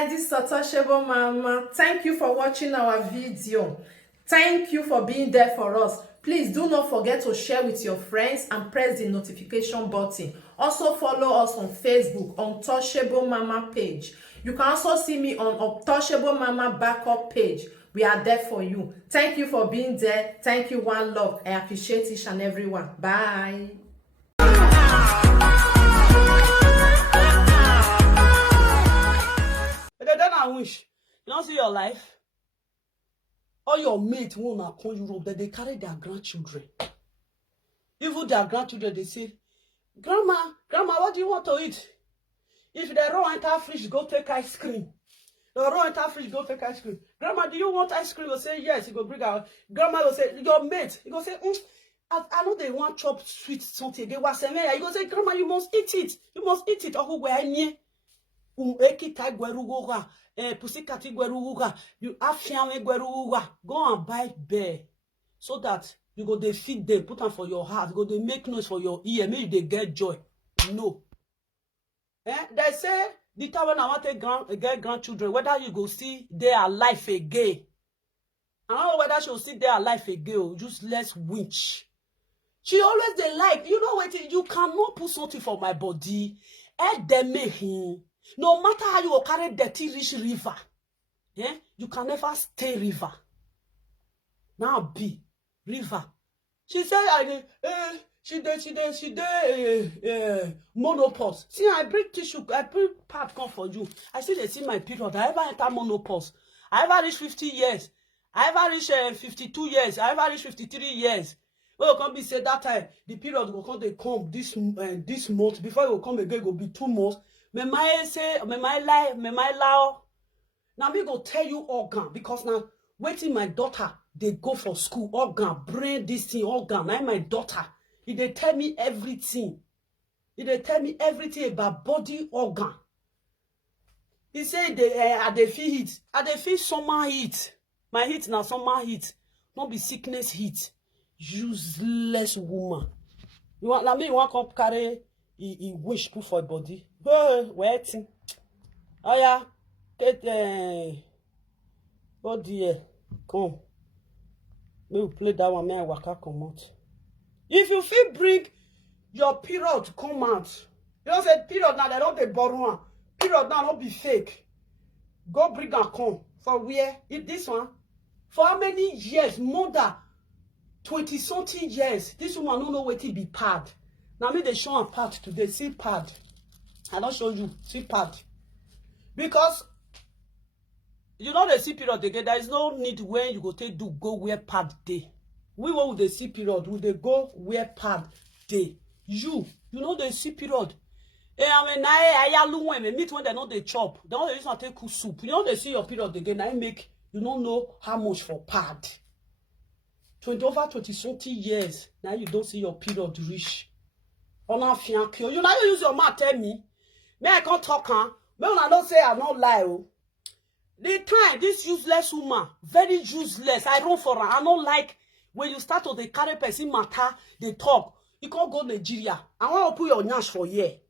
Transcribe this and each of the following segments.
guys, this is Untouchable Mama. Thank you for watching our video. Thank you for being there for us. Please do not forget to share with your friends and press the notification button. Also follow us on Facebook, Untouchable Mama page. You can also see me on Untouchable Mama backup page. We are there for you. Thank you for being there. Thank you, one love. I appreciate each and everyone. Bye. Then I wish you don't see your life. All your mates won't come Europe that they carry their grandchildren. Even their grandchildren, they say, Grandma, what do you want to eat? If they run enter fridge, go take ice cream. They run enter fridge, go take ice cream. Grandma, do you want ice cream? You go say yes. You go bring out. Grandma will say, your mate. You go say, I know they want chop sweet something. They was saying, you go say, Grandma, you must eat it. You must eat it. Oh, where you pussycat you go and buy bear so that you go they feed them, put them for your heart, go they make noise for your ear, maybe they get joy. No. They say the time when I want to get grandchildren, whether you go see they are alive again. I don't know whether she'll see they are alive again or just less winch. She always they like, you know what, you cannot put something for my body. No matter how you will carry dirty rich river, you can never stay river. Now be river. She said, she did monopause. See, I bring tissue, I bring pad come for you. I see they see my period. I ever enter monopause. I ever reach 50 years. I ever reach 52 years. I ever reach 53 years. Well, come be say that time the period will come. They come this month before it will come again. It will be 2 months. Me my say, me my lie, me my lao. Now me go tell you organ because now waiting my daughter they go for school organ brain this thing organ. Now my daughter they tell me everything. They tell me everything about body organ. He say they feel heat. They feel summer heat. My heat now summer heat. Not be sickness heat. Useless woman. You want now me you want come carry he wish put for body. Waiting. Oh yeah. Take oh dear. Come. We will play that one. Me I waka come out. If you feel bring your period to come out. You don't say period now they don't they borrow one. Period now don't be fake. Go bring and come. For where? If this one. For how many years? More than 20-something years. This woman don't know what it be pad. Now me they show a pad today. See pad. I don't show you. See pad. Because you know the see period again. There is no need when you go take do go wear pad day. We want with the see period. Will they go wear pad day? You know the see period. I mean, I meet when they know they chop. They don't use to take cool soup. You know they see your period again. I make you don't know how much for pad. Over 20-something years. Now you don't see your period reach. You now you use your mouth tell me. Me I can't talk, huh? Me I don't say I don't lie. Oh. The time this useless woman, very useless. I run for her. I don't like when you start to the carry person matter, they talk. You can't go Nigeria. I want to put your nyash for here.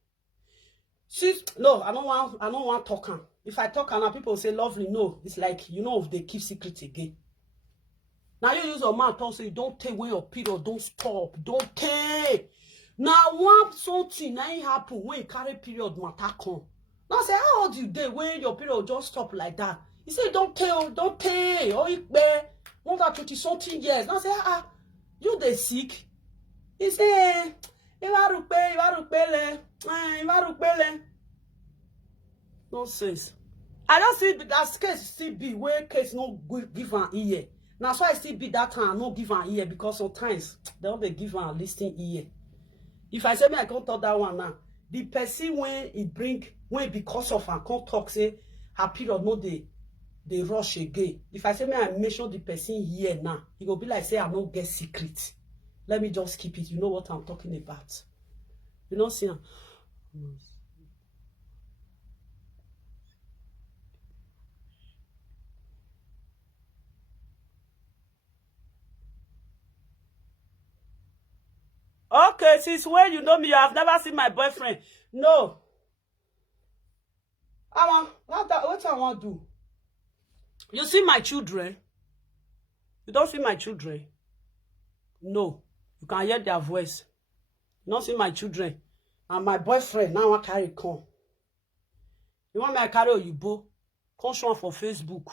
No, I don't want talking. If I talk and people say lovely, no, it's like you know if they keep secret again. Now you use your mouth talk say don't take when your period don't stop, don't take. Now one something now happen when you carry period matter come. Now say how old you dey when your period just stop like that? He say don't tell, or you bear more than 20-something years. Now say you dey sick. He say nonsense. I don't see that case still be where case no give an ear. Now so I still be that time no give an ear because sometimes they don't give an listening ear. If I say me I can't talk that one now, the person when it bring when because of her can't talk say her period no they rush again. If I say me I mention the person here now, it will be like say I don't get secret. Let me just keep it. You know what I'm talking about. You know see. Okay, since when you know me, I have never seen my boyfriend. No. What what I want to do. You see my children? You don't see my children? No. You can hear their voice. You don't see my children. And my boyfriend, now I carry come. You want me to carry Oyibo? Come show for Facebook.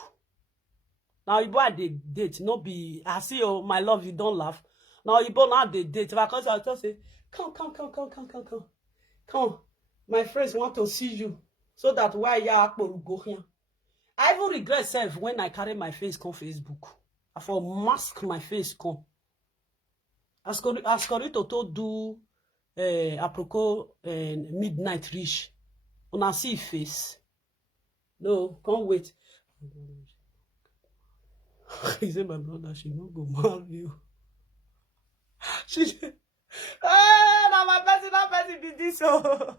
Now Oyibo at the date, no be, I see you, my love, you don't laugh. Now Oyibo now the date. If I come, I'll just say, come. Come. My friends want to see you. So that why you go here. I even regret self when I carry my face on Facebook. I for mask my face come. As Corito to do apropos midnight reach. Una see face. No, can't wait. He said, my brother, she not go marry you. She now my person be this. So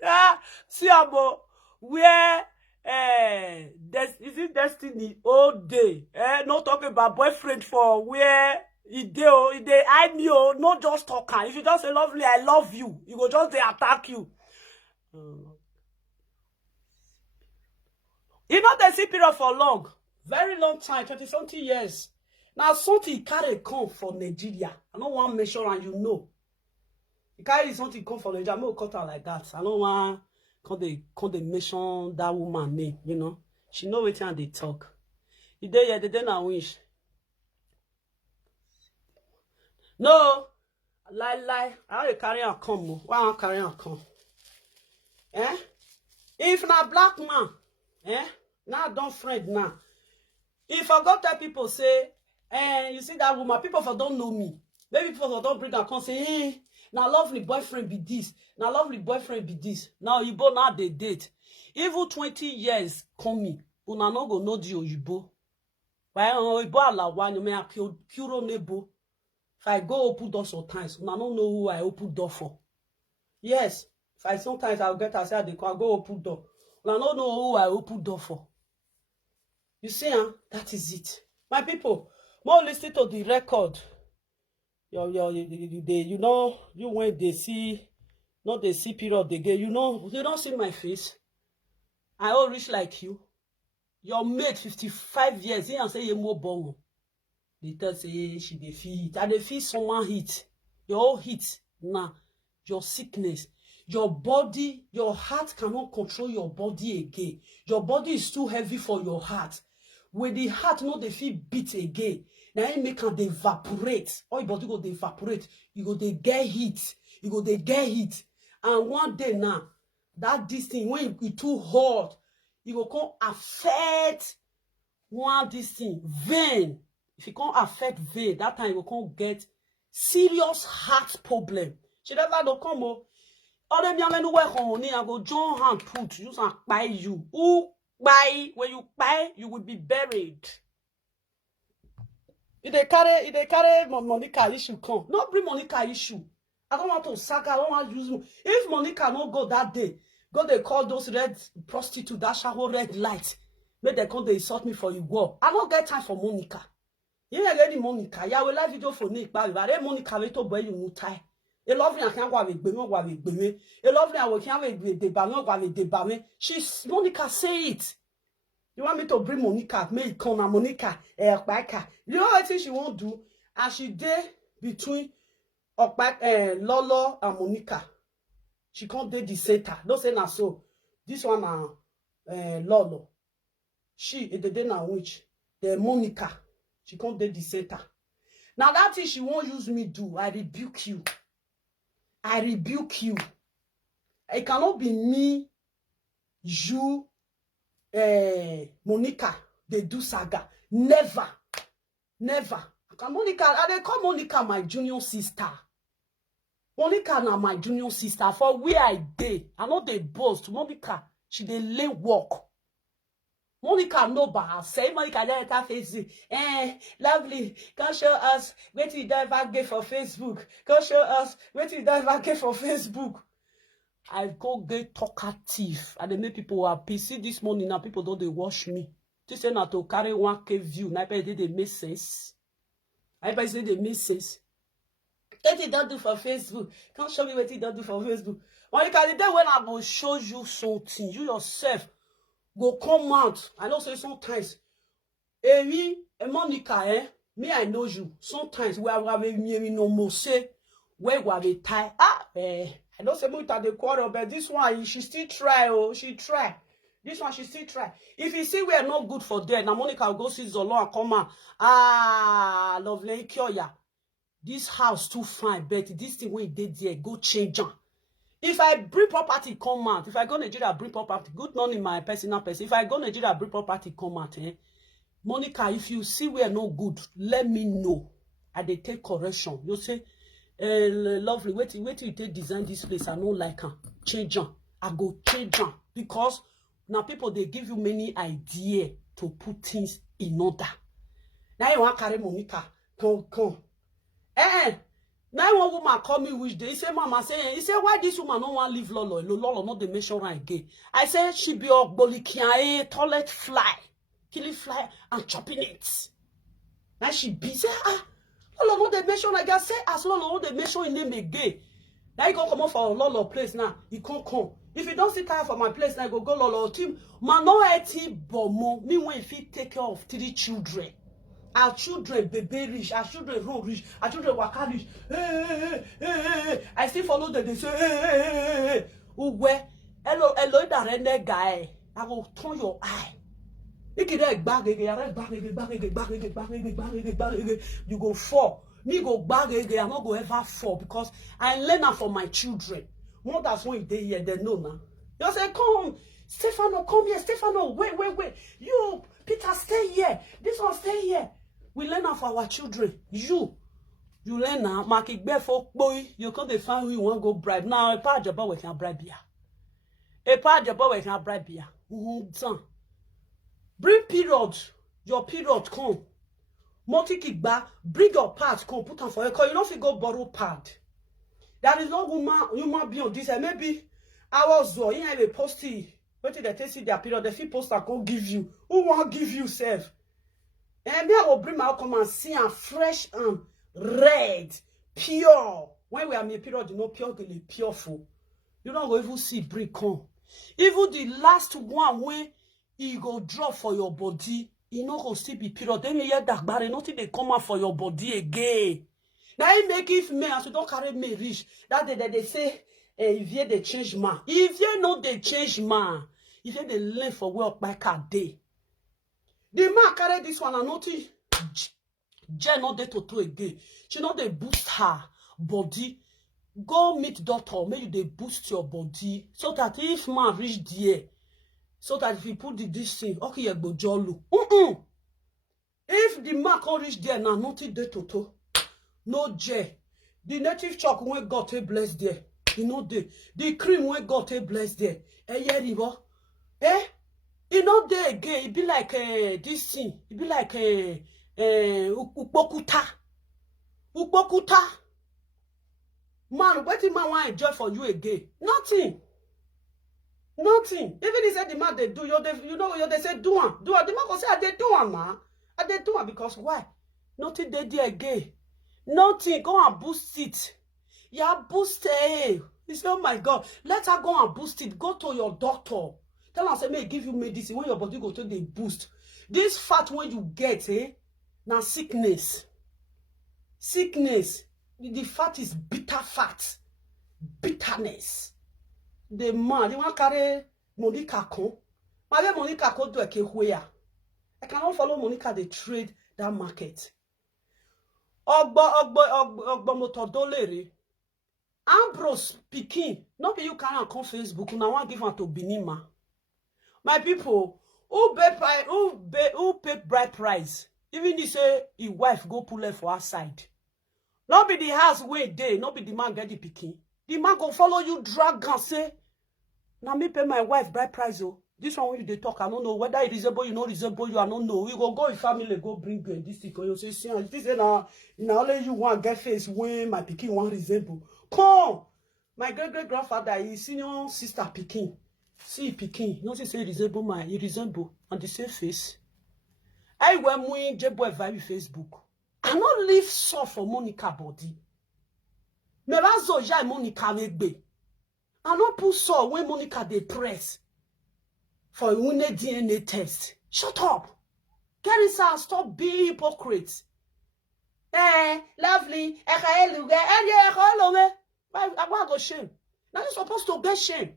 yeah, see about where is it destiny all day? Not talking about boyfriend for where he I knew, not just talking. If you just say lovely, I love you, you go just they attack you. You know they see period for long, very long time, 20-something years. Now something carry come for Nigeria. I don't want to make sure and you know. You carry something come for Nigeria. I'm not cut her like that. I don't want they mention that woman name, you know. She know what they talk. You dey they don't wish. No, lie. I will carry her come. Why I carry her come? If na black man, now don't friend now. If I go tell people say, you see that woman, people for don't know me. Maybe people for don't bring her come say, hey, now lovely boyfriend be this. Now lovely boyfriend be this. Now you both now they date. Even 20 years coming, una no go know the Oyibo. Why Oyibo alawa you may cure nebo. If I go open door sometimes, una don't know who I open door for. Yes, if I sometimes I'll get outside the car, go open door. Una don't know who I open door for. You see, that is it. My people, more listen to the record. You know, you when they see, not they see period again, you know, they don't see my face. I all rich like you. Your mate 55 years, he and say you more bomb. They tell say she defeat. And they feel someone hit. Your all hit now. Your sickness. Your body, your heart cannot control your body again. Your body is too heavy for your heart. When the heart not they feel beat again, now it make them evaporate. All your body go they evaporate. You go they get heat. You go they get heat. And one day now, that this thing when it too hot, you go come affect one this thing vein. If you can't affect vein, that time you go come get serious heart problem. She never don't come up. All them young men who work on me, I go join hand put use and buy you. Who buy when you buy, you will be buried. If they carry Monica issue come, not bring Monica issue. I don't want to sack. I don't want to use. If Monica not go that day, go they call those red prostitute that shower red light. Make they come they insult me for you go. I don't get time for Monica. You ain't getting Monica. Ya will live video for Nick, but Monica we to boy you no tie. A lovely I can't go with Bemo. A lovely I will can't with the Bano with the Bame. She's Monica say it. You want me to bring Monica? May it come and Monica back. You know what she won't do? As she did between Lolo and Monica. She can't date the center. Don't say na so. This one Lolo. She is the day now which the Monica. She can't date the center. Now that thing she won't use me do. I rebuke you. I rebuke you. It cannot be me, you, Monica. They do saga. Never. Monica, they call Monica my junior sister. Monica na my junior sister. For where I dey, I know they boast. Monica, she dey lay work. Monica know by herself. Monica let her face it. Lovely. Come show us. Wait till you ever get for Facebook. Come show us. Wait till you ever get for Facebook. I go get talkative. And they make people happy. See this morning now, people don't they watch me. This say now to carry 1K view. Now they make sense. I say they make sense. What you don't do for Facebook? Can't show me what you don't do for Facebook. Monica, the day when I will show you something, you yourself go come out. I know say sometimes. Monica, me, I know you. Sometimes we have me no more say where we have a tie. I don't say Monica the quarrel, but this one she still try. Oh, she try. This one she still try. If you see we are not good for there, now Monica will go see Zolo and come out. Lovely Kyoya. This house too fine, but this thing we did there, go change on. If I bring property, come out. If I go Nigeria, bring property. Good morning, my personal person. If I go Nigeria, bring property, come out. Monica, if you see we are no good, let me know. I dey take correction. You say, lovely, wait till you take design this place. I don't like her. Change on. I go change on. Because now people, they give you many ideas to put things in order. Now you want to carry Monica. Come. Now one woman call me which day. He say, Mama, he say, why this woman don't want to leave Lolo? Lolo not the mention right again. I say, she be a bolikia, toilet fly. Killing fly and chopping it. Now she be say, Lolo not the mention again. Say, as Lolo not the mention in name again. Now you go come up for Lolo place now. You can't come. If you don't sit tired for my place, now you go Lolo team. Man, no eti bomo. Me when if he take care of 3 children. Our children baby rich, our children run rich, our children waka rich. I still follow them, they say, Uwe, hello, that guy. I will turn your eye. You go fall. Me go back again, I'm not go ever fall because I learn that for my children. More that's when they here, they know now. You say, come, Stefano, come here, Stefano, wait. You, Peter, stay here. This one, stay here. We learn that for our children. You learn now. Market for boy. You can't define who you want to go bribe. Now, a part of we can bribe here. A part of we can bribe here. Bring period. Your period come. Multi-kickback. Bring your part. Come put on for you. Because you don't think go borrow pad. There is no human being on this. And maybe I was you have a postie. When they take their period, the fee poster can give you. Who won't give you self? And me I will bring my come and see and fresh and red, pure. When we are in a period, you know, pure full. You don't go even see brick come. Even the last one when you go drop for your body, you know go still be period. Then you hear that but nothing they come out for your body again. Now you make it me as you don't carry me rich. That they say if you they change man. If you know they change man, if you they learn for work back a day. The man carry this one and not Jen not there to again. She not they boost her body. Go meet doctor, make you they boost your body. So that if man reach there, so that if you put this thing, okay, you go jolly. If the man can reach there now, nothing there to no J. The native chalk when got a blessed there. You know the cream when got a blessed there. You know there again, it be like this thing. It be like upokuta. Man, what the man want enjoy for you again? Nothing. Even he said the man they do, you know, they say do one. The man go say they do one, man. They do one because why? Nothing they do again. Nothing. Go and boost it. Yeah, boost it. He say, oh my God, let her go and boost it. Go to your doctor. Tell her, say, may give you medicine when your body go to the boost. This fat when you get, now sickness. The fat is bitter fat. Bitterness. The man, you want to carry Monica con? My Monica con do a where? I cannot follow Monica, they trade that market. Ogbo motodolere. Ambrose Pikin. Not be you can come Facebook. Now want give her to Binima. My people, who pay bride price? Even if say his wife go pull it for her side. Not be the house where day, not be the man get the pikin. The man go follow you, drag and say, now me pay my wife bride price. Oh, this one when they talk, I don't know whether it resemble you, not resemble you, I don't know. We go with family, go bring this thing. You say, see, this is now only you want get face when my pikin want resemble. Come, my great grandfather, his senior sister pikin. See pikin, you know say resemble he resemble on the same face. I went when Jebo value Facebook. I not leave so for Monica body. Me razo ja Monica megbe. I not put so when Monica they press. for a DNA test. Shut up. Get inside, stop being hypocrites. Lovely. Why I go shame? Now you're supposed to get shame.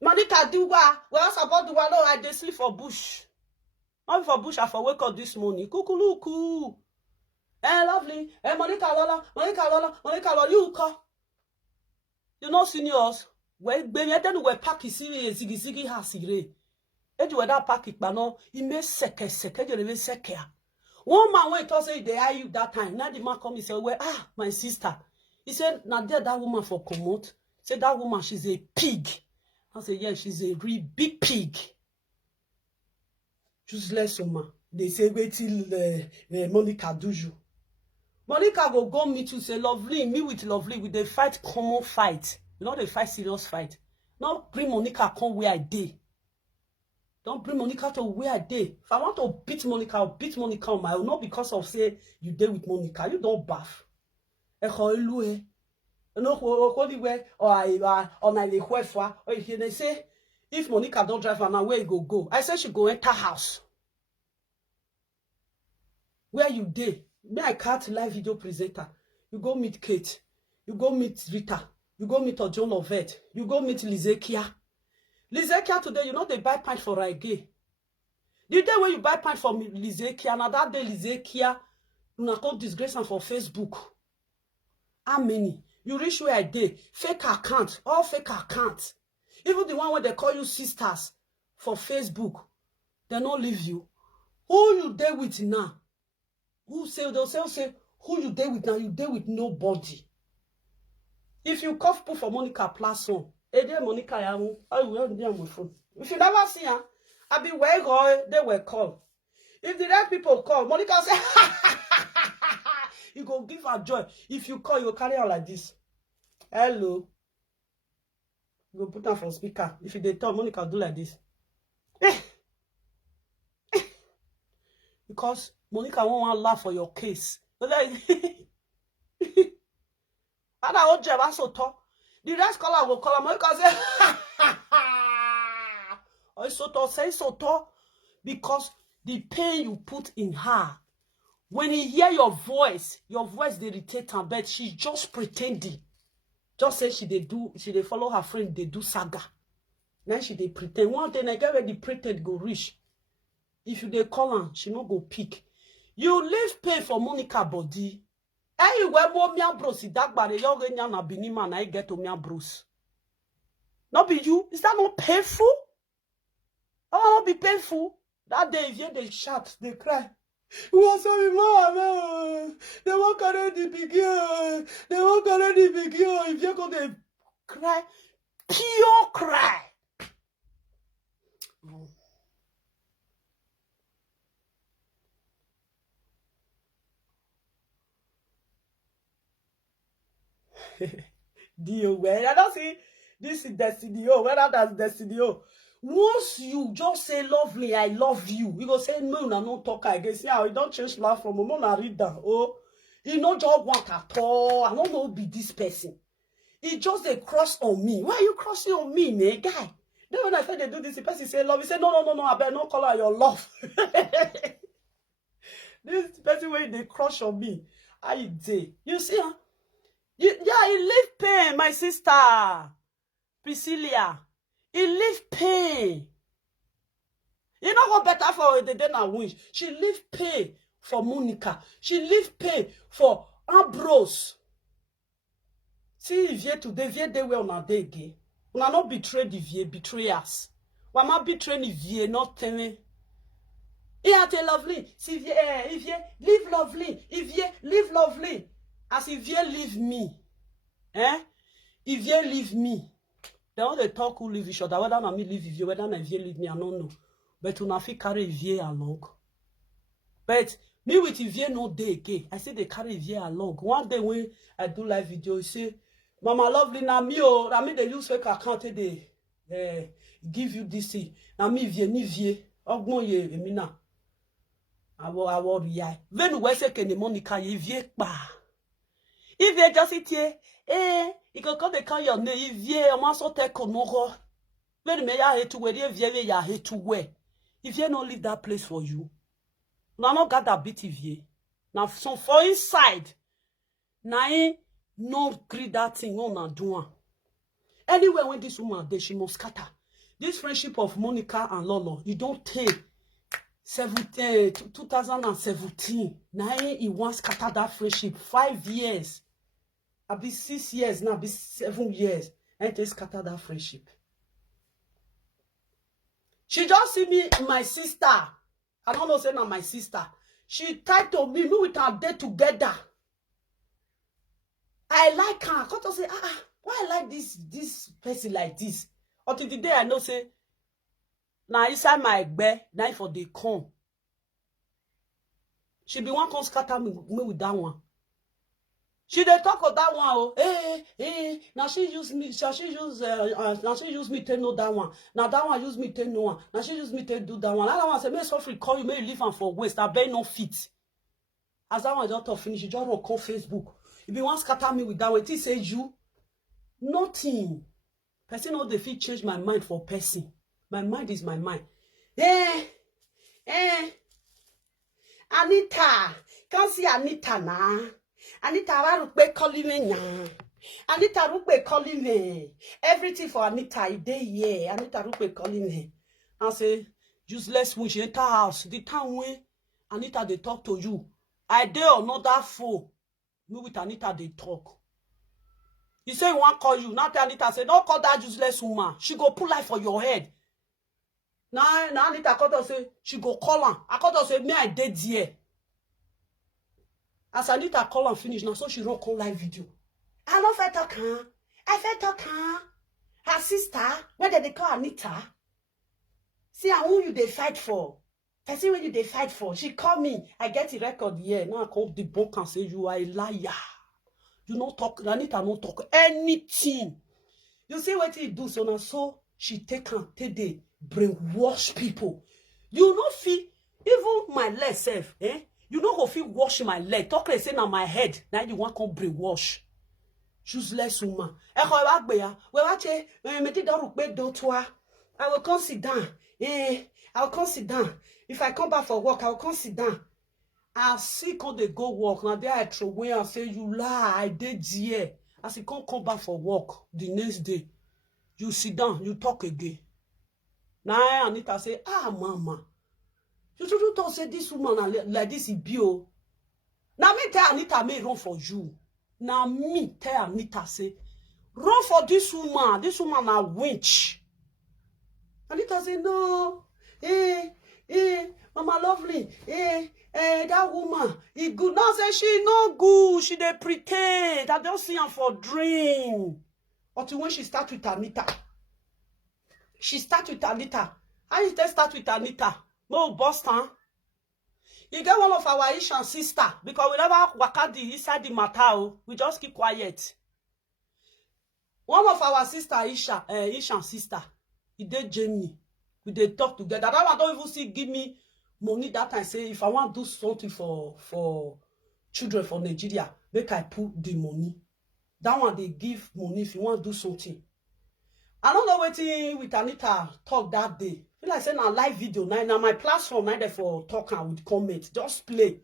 Monica do what? Well, support do what? No, I just sleep for bush. Not for bush, I for wake up this morning. Kukuluku. Lovely. Monica Lola, you call. You know, seniors. Well, baby, I don't know where pack is ziggy has it. You were that pack it, but no, he made second, you even second. One man went to say they are you that time. Now the man come and say, well, my sister. He said, now there that woman for commode. Said that woman, she's a pig. I said, yeah, she's a real big pig. Useless woman. They say, wait till Monica do you. Monica go meet you, say, lovely, me with lovely, with the fight, common fight. You know, they fight serious fight. Not bring Monica come where I did. Don't bring Monica to where I did. If I want to beat Monica, I'll beat Monica on my own. Not because of say you did with Monica. You don't bath. You know, or if they say, if Monica don't drive her now, where you go? I said she go enter house. Where you did? Me, I can't live video presenter. You go meet Kate. You go meet Rita. You go meet John Lovett. You go meet Lizekia. Lizekia today, you know they buy pint for a gay. The day when you buy pint for Lizekia, now that day Lizekia, you not call disgrace and for Facebook. How many? You reach where I did. Fake account. All fake accounts. Even the one where they call you sisters for Facebook. They don't leave you. Who you there with now? They'll say, who you there with now? You there with nobody. If you cough put for Monica platform, Monica, I will be on my phone. If you never see her, I'll be where they were called. If the right people call, Monica say, you go give her joy. If you call, you carry her like this. Hello. You go put her for speaker. If they tell Monica do like this. Because Monica won't want to laugh for your case. But like, and I would so talk. The rest caller will call her. Monica say, oh, so talk, say so talk. Because the pain you put in her, when he hear your voice they irritate her, but she just pretending. Just say she they follow her friend, they do saga. Now she they pretend. One day I get ready pretend go reach. If you they call her, she no go pick. You leave pain for Monica body. Hey, where more mia bros that bare yoga na bini man I get to mia bros. Not be you. Is that not painful? Oh, not be painful. That day if you they shout, they cry. Oh, sorry, mom. They won't carry the big girl. They won't carry the big girl. If you're going to cry, pure cry. Oh. Dio, where I don't see this is destiny. Oh, whether that's destiny. Oh. Once you just say lovely, I love you, you go say no, na no talk again. See how you don't change laugh from a moment read that. Oh, he no job want at all. I don't know be this person. He just a cross on me. Why are you crossing on me, man, guy? Then when I said they do this, the person say love. He said no, I better not call her your love. This person where they crush on me. I did. You see, huh? Yeah, he live pain, my sister Priscilla. He live pain. You know what better for the day now wish. She live pain for Monica. She live pain for Ambrose. See if you today, if they were on a day again. We are not betrayed if you betray us. We are not betrayed if you not telling. Yeah, tell lovely. See if you live lovely. If you live lovely. As if you leave me. If you leave me. They all they talk who leave each other. Whether I me leave you, whether I leave me, I don't know. But you not carry Ivie along. But me with Ivie no day again. I say they carry Ivie along. One day when I do live video, you say, Mama lovely, na me oh, na me they use fake account they give you this thing. Na me Ivie, Ogmo ye emina. Awo ria. Venu we say ke Monica Ivie pa. Ivie just it here. You can call the call your name, Ivie, or Maso Teco no. Where me ya hate to where ya hate to where. If you not leave that place for you, now not got that bit if you. Now so for inside, now no agree that thing on and doing. Anywhere when this woman there, she must scatter. This friendship of Monica and Lolo, you don't take 2017. Now he wants scatter that friendship. 5 years. I'll be 6 years now, be 7 years. And they scatter that friendship. She just see me, my sister. I don't know, say now my sister. She tried to me with her day together. I like her. I can't say, why I like this person like this? Until the day I know, say, now inside my bed, now for they come. She be one come scatter me with that one. She dey talk of that one, oh, now she use me, now she use me to know that one. Now that one use me to know one. Now she use me to do that one. That one say, may suffer call you, may you leave am for waste. I bet no fit. As that one just finish, you just run call Facebook. If you want scatter me with that one, it say you nothing. Person know they fit change my mind for person. My mind is my mind. Anita, can't see Anita now. Anita Rupe calling me now. Anita Rupe calling me. Everything for Anita, I dey here. Anita Rupe calling me. I say, useless when she enter house. The time when Anita they talk to you. I dey another phone. Me with Anita they talk. You say you want call you. Now tell Anita say, don't call that useless woman. She go pull life for your head. Now Anita called her say, she go call her. I called her say, me I dead here. As Anita call and finish, now so she don't call live video. I don't feel talk her. I feel talk her. Her sister, where did they call Anita? See who you they fight for. I see what you they fight for. She call me. I get the record here. Now I call the book and say you are a liar. You not talk. Anita not talk anything. You see what he do. So now so she take the brainwash people. You not feel even my leg self, You don't go feel wash my leg. Talk like saying on my head. Now you want to brainwash. Useless woman. I will come sit down. I will come sit down. If I come back for work, I will come sit down. I'll see when they go work. Now there I throw away and say, you lie, I did here. As you can't come back for work the next day, you sit down, you talk again. Now Anita say, mama. You don't say this woman like this is bio. Now me tell Anita may run for you. Now me tell Anita say, run for this woman. This woman a witch. Anita say, no. Mama lovely. That woman, he good. Now say she no good. She dey pretend. I don't see her for dream. Until when she start with Anita. She start with Anita. How you start with Anita? No, Boston. You get one of our Asian sister because we never work out inside the matter. We just keep quiet. One of our sister, Asian sister, he did Jamie. We did talk together. That one don't even see give me money that time. Say if I want to do something for children for Nigeria, make I put the money. That one they give money if you want to do something. I don't know what with Anita talk that day. Feel like saying a live video now my platform now for talking with comment. Just play.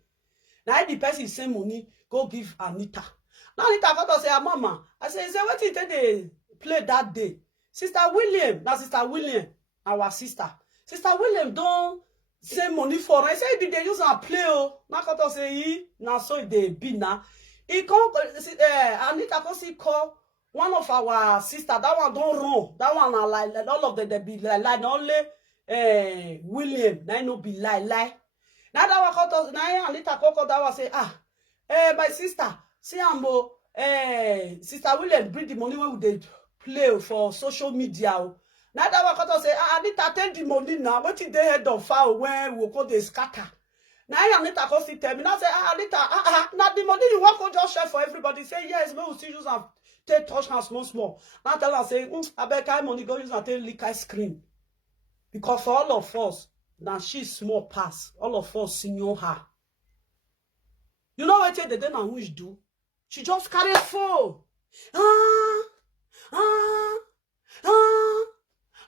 Now the person say money, go give Anita. Now Anita got to say, mama. I say what did they play that day? Sister William, now Sister William, our sister. Sister William don't say money for her. I say if they use a play, now got to say now so they be now. He come Anita can call one of our sister. That one don't run. That one are like all of them they be like only William. Now no be lie. Now that one call now Anita call that one say my sister. See ambo Sister William bring the money when they play for social media. Now that one call say Anita take the money now. What did they head of far where we call they scatter? Now Anita call see tell me now say Anita now the money you want to just share for everybody. Say yes, we will still use and take touch hands small. Now tell her say I bet I money go use and take lick ice cream. Because for all of us, now she's small pass. All of us senior her. You know what they then and which do? She just carry phone.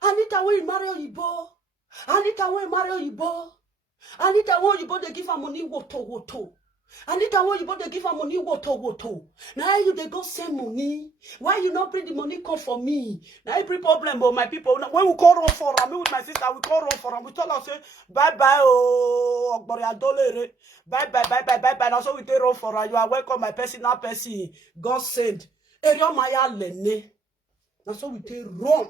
Anita when marry Oyibo. Anita when marry Oyibo. Anita when Oyibo they give her money woto. Anita when Oyibo they give her money woto. Now you they go send money. Why you not bring the money come for me? Now every problem, but my people, when we call roll for her, me with my sister, we call roll for her. We tell her say bye bye oh Ogbori bye bye. That's how we take roll for her. You are welcome, my personal person. God said, Eri Maya lene. That's how we take run.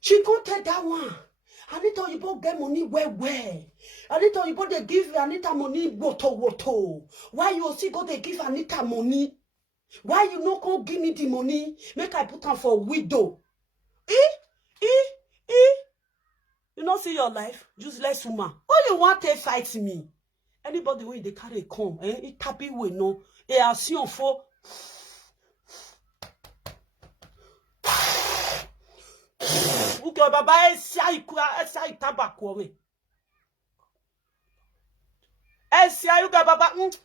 She can't take that one. Anita Oyibo get money where. Anita Oyibo they give Anita money woto. Why you also go they give Anita money? Why you no go give me the money? Make I put on for widow. You not see your life? Useless woman. All you want to fight me. Anybody when they carry come, it tappy we no. Et action for. Okay, baba, esi tabako me. Esi you got baba, okay,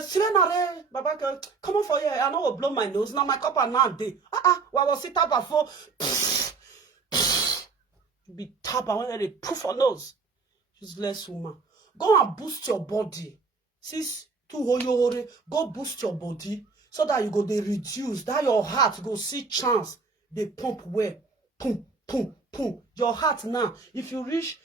sirenare, baba, come on for here. I know will blow my nose. Now my cup and now day. What was it taba for? Be taba when they poof for nose. Useless woman. Go and boost your body. Sis, to hoyore, go boost your body so that you go they reduce. That your heart go see chance. They pump well. Pum. Your heart now. If you reach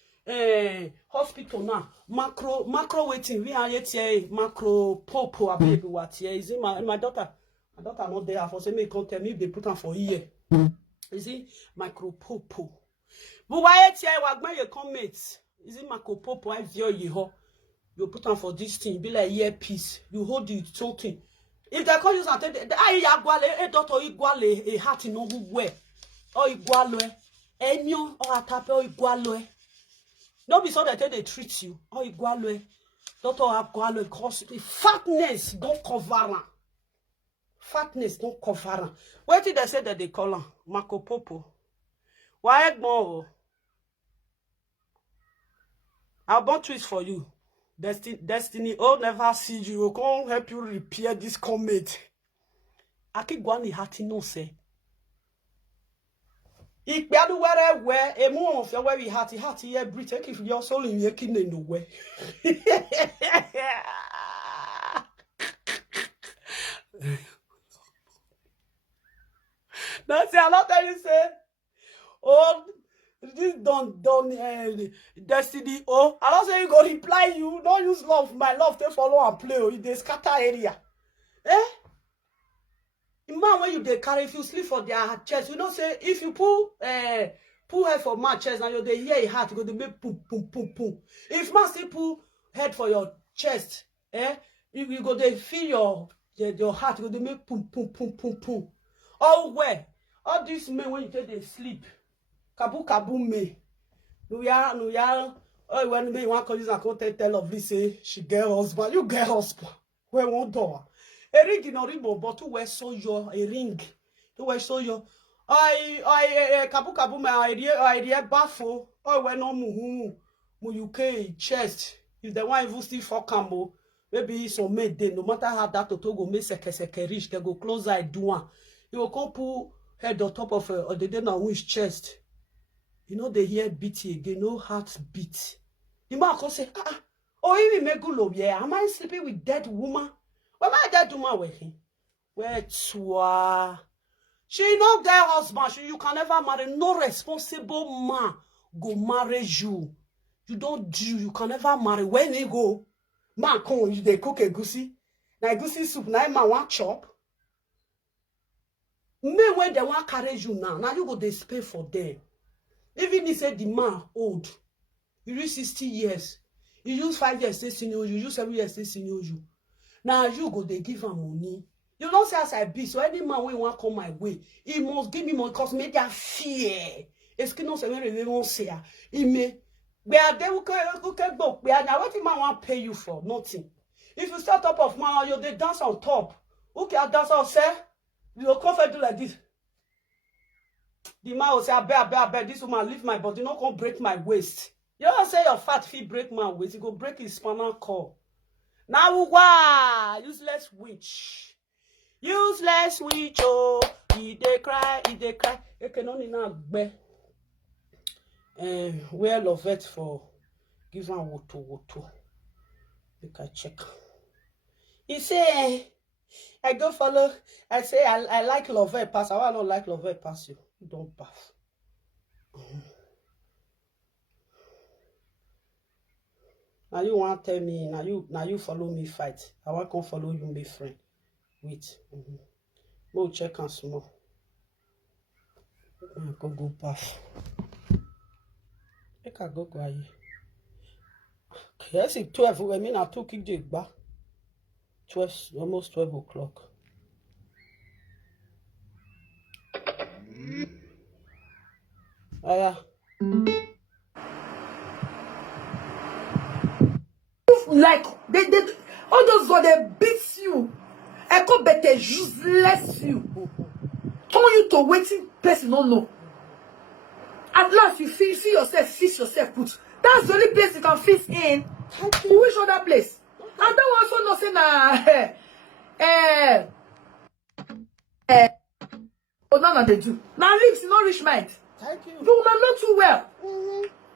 hospital now, macro waiting. We are yet macro popo baby what here. Is it my daughter? My daughter not there. For say me come tell me if they put on for here. Is it micro popo? But why yet here? Wagman your comments. Is it macro popo? I view you. You put on for this thing. Be like earpiece. You hold it something. If they call you something, doctor iguale a heart in no way. Or iguale, enyo or atape or iguale. Don't be so that they treat you. Or iguale, doctor iguale cause fatness don't cover. Fatness don't cover. What did they say that they call her? Marco Popo. Why more? I'll bought twist for you. Destiny, oh, never see you. We'll come help you repair this comment. I keep going hati no say. Ik beadu where a more of your very hati every take if you're soul in your kidney no way. That's a lot that you say. Oh, this don't Destiny. Oh, I don't say you go reply you. Don't use love. My love they follow and play. Oh, they scatter area. Man when you they carry if you sleep for their chest, you know say if you pull head for my chest now you they hear a heart go to make pum. If man still pull head for your chest, you go they feel your heart go to make pum. Oh where all these men when you take they sleep. Kabu me. No ya. Oh, when me want to use a content tell of this say she get husband. You get husband. Where won't door? A ring in a rimbo, but to wear so your a ring. To wear so your. Kabu me idea baffle. Oh, when no mu UK chest. If the one even still for cambo, maybe some made day. No matter how that to go make seke rich, they go close eye do one. You will come put head on top of or they don't know which chest. You know they hear beating again, no heart beat. The man can say, oh, even me good love, yeah. Am I sleeping with dead woman? Where my dead woman working? Where to she no get husband. You can never marry. No responsible man go marry you. You don't do. You can never marry. When you go, man come you they cook a goosey. Now goosey soup. Now man want chop. Me when they want carry you now you go they pay for them. Even if he said the man old, you reach 60 years, you use 5 years to senior you, use 7 years to senior you. Now you go they give him money. You don't say as I be, so any man when want come my way, he must give me money because maybe I fear. Est-ce que non c'est même les vont say he may where they will go where now what the man want pay you for? Nothing. If you start up of man, you they dance on top. Okay, I dance on say you will come do like this. The man will say, I bet this woman leave my body, not gonna break my waist. You don't say your fat feet break my waist, you go break his spinal cord. Now, useless witch. Useless witch, oh. He dey cry, he dey cry. You can only now be wear Lovette for give am woto. Make I check. He say, I go follow. I say I like Lovette pass. I don't like Lovette pass you. Don't baff. Now you want tell me, now you follow me fight. I want come follow you, my friend. Wait. Go check and small. Go baff. Make I go aye. Yes, it's 12. I mean, I took it back. 12, almost 12 o'clock. Yeah. Like they all those guys they beat you. I could better useless you. Turn you to waiting person no know. At last you feel yourself, put. That's the only place you can fit in. Which other place? And that also not say oh no they do. Now lips not rich mind. Thank you. You woman not too well.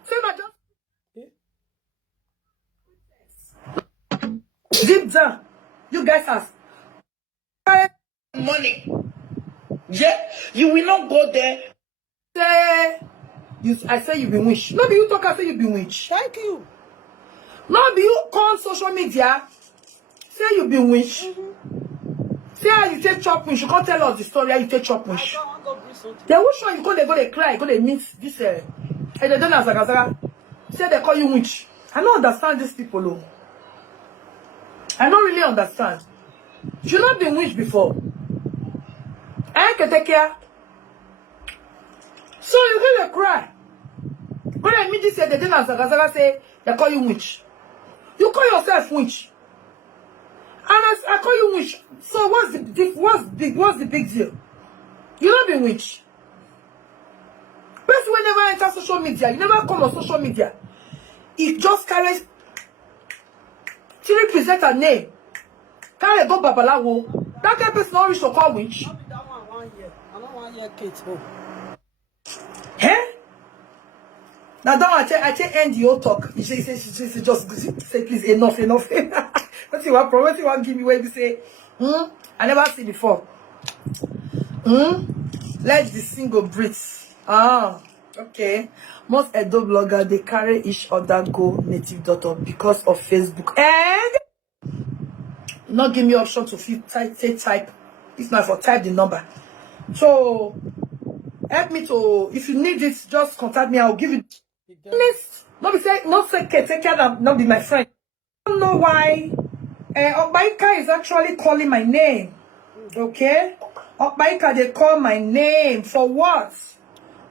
Say na just deep down. You guys have money. Yeah, you will not go there. say I say you be witch. No be you talk, I say you be witch. Thank you. No be you come social media. Say you be witch. Say how you take chop witch. You can't tell us the story how you take chop witch. Then which one you go they cry, go they meet this and they don't know. Say they call you witch. I don't understand these people though. I don't really understand. You not been witch before. I can take care. So you get a cry. When I meet this, they didn't answer. Say they call you witch. You call yourself witch. And I call you witch. So what's the big deal? You not be witch. Person will never enter social media. You never come on social media. It just carries to represent a name. Carry go babalawo. That kind of person not reach to call witch. That one year. I don't want year Kate. Oh. Eh? Now don't I take end the whole talk. She just say please enough. What you want? What you want? Give me where you say? I never see before. Let the single breathe. Ah, okay. Most Edo bloggers they carry each other go native.org because of Facebook and not give me option to type. It's not for type the number. So help me to, if you need it, just contact me. I'll give you list. Not say take care of not be my friend. I don't know why Obaika is actually calling my name. Okay? Obaika they call my name for what?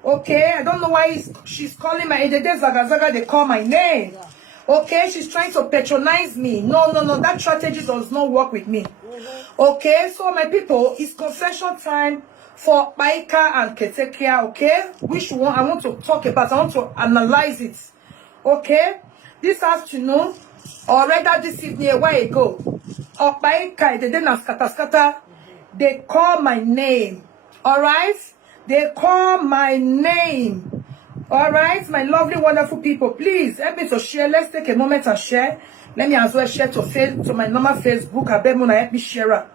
Okay, I don't know why she's calling my Zaga they call my name. Okay, she's trying to patronize me. No, that strategy does not work with me. Okay, so my people, it's confession time for Baika and Ketekia, okay? Which one I want to talk about, I want to analyze it. Okay? This afternoon, or rather this evening, a while ago, Baika, they didn't scatter, they call my name. Alright? They call my name. Alright, my lovely, wonderful people, please help me to share. Let's take a moment and share. Let me as well share to my normal Facebook. I bet Mona help me share it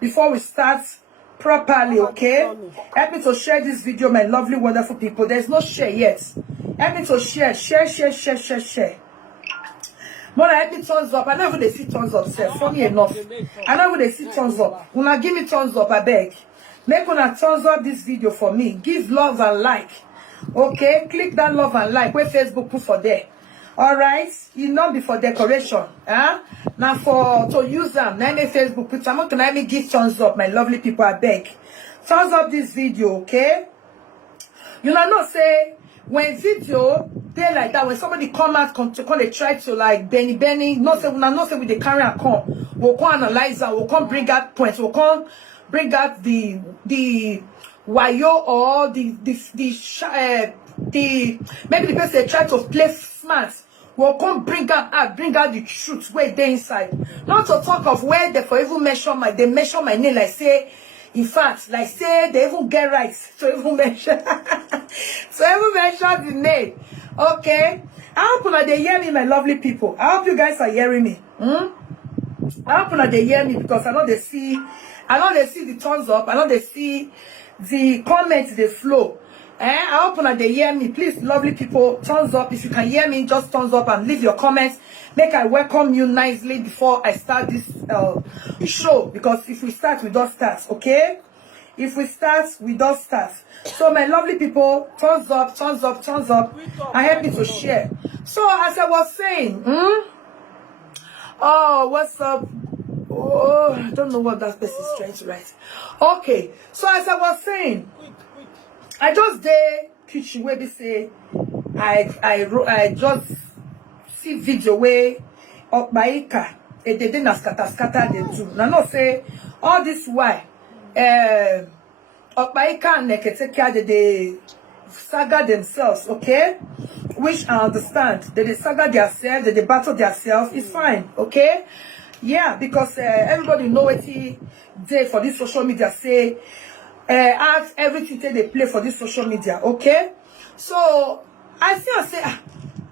before we start properly, okay? Help me to share this video, my lovely, wonderful people. There's no share yet. Help me to share. Mona help me thumbs up. I never they see thumbs up, sir. For me enough. I never they see thumbs up. Una give me thumbs up, I beg. Make una thumbs up this video for me. Give love and like. Okay, click that love and like where Facebook put for there. Alright, it not be for decoration. Now for to use them. Now Facebook put some. Can I me give thumbs up, my lovely people? I beg. Thumbs up this video, okay? You know not say when video they like that, when somebody come out they try to like Benny, not say with the carry and come. We'll come analyze that, we'll come bring out points, we'll come bring out the wayo or maybe the person try to play smart. We'll come bring out the truth where they inside. Not to talk of where they for even measure my name like say In fact, like say they even get right to even mention the name. Okay. I hope that they hear me, my lovely people. I hope you guys are hearing me. I hope that they hear me because I know they see the thumbs up. I know they see the comments, they flow. I hope that they hear me. Please, lovely people, thumbs up. If you can hear me, just thumbs up and leave your comments. Make I welcome you nicely before I start this show. Because if we start, we don't start. Okay? If we start, we don't start. So my lovely people, thumbs up, thumbs up, thumbs up. And help me to share. So as I was saying, oh, what's up? Oh, I don't know what that person is trying to write. Okay, so as I was saying, I just did kitchen where they say I just see video way up my car. They didn't scatter they do. Now no say all this why up my car and they saga themselves, okay? Which I understand. They saga themselves, they battle themselves. It's fine, okay? Yeah, because everybody know what he did for this social media. Say, ask everything they play for this social media, okay? So I say,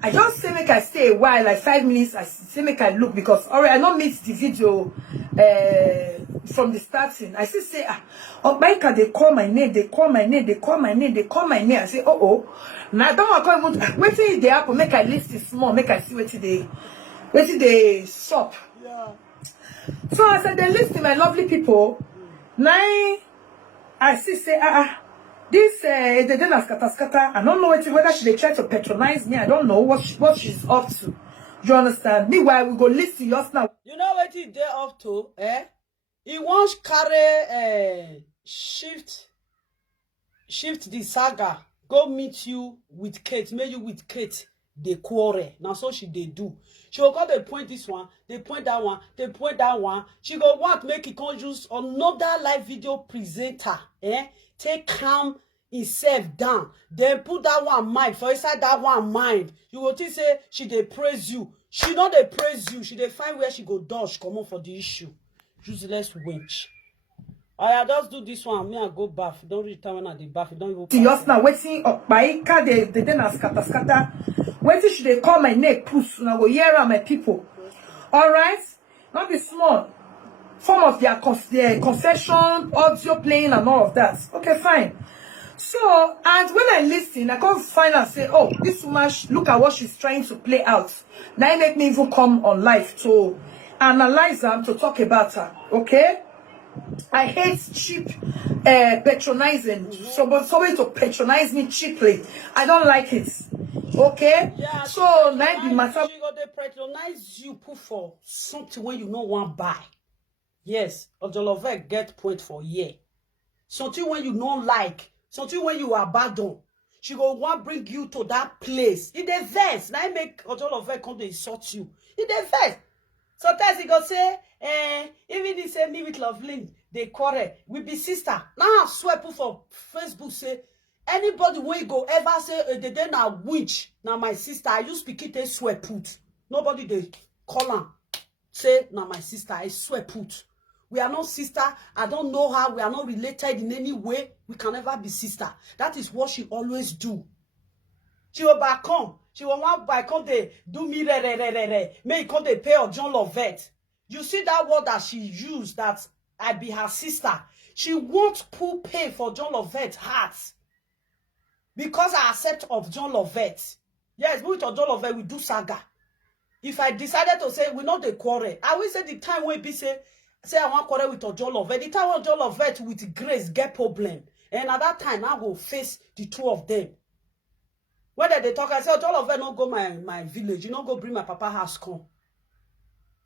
I just say make I stay a while, like 5 minutes. I say make I look because already I don't miss the video from the starting. I say oh my God, they call my name, they call my name, they call my name, they call my name. I say oh. Now I don't want to come. Waiting they happen. Make I list it small. Make I see what they stop. Yeah. So I said they listen, my lovely people. Now I see say this they didn't ask scatter. I don't know whether they try to patronize me. I don't know what she's up to. You understand? Meanwhile, we go listen yours now. You know what he there up to, eh? He wants carry shift the saga. Go meet you with Kate. Make you with Kate. They quarrel. Now so they do. She will go they point this one, they point that one, they point that one. She go want make it can use another live video presenter. Take calm himself down. Then put that one mind for inside that one mind. You go think say she they praise you. She not they praise you. She they find where she go dodge come on for the issue. Useless wench. I just do this one. Me I go bath. Don't reach time when I dey bath. Don't even. Just now waiting up by car they didn't scatter. Waiting should they call my neck puss and I go hear my people. All right, not be small. Some of their concession, audio playing and all of that. Okay, fine. So and when I listen, I can't find and say, oh, this woman, look at what she's trying to play out. Now it make me even come on live to analyze her, to talk about her. Okay. I hate cheap patronizing. Somebody to patronize me cheaply. I don't like it. Okay? Yeah, so now the matter. She go they patronize you put for something when you no want buy. Yes, Ojolove get point for year. Something when you no like, something when you abandon. She go want bring you to that place. In the verse, now make Ojolove come to insult you. In the verse. Sometimes he go say, even he say me with Loveling, they quarrel. We be sister. Now I swear put for Facebook say, anybody when you go ever say they then a witch. Now my sister, I use speak it, swear put. Nobody they call her. Say, now my sister, I swear put. We are not sister. I don't know her. We are not related in any way. We can never be sister. That is what she always do. She will back home. She will want by come they do me May come they pay or John Lovett. You see that word that she used that I be her sister. She won't pull pay for John Lovett's heart. Because I accept of John Lovett. Yes, we with John Lovett we do saga. If I decided to say we not the quarrel, I will say the time when be say I want quarrel with John Lovett. The time when John Lovett with Grace get problem. And at that time I will face the two of them. Whether they talk, I say, all of them don't go my village. You don't go bring my papa house come.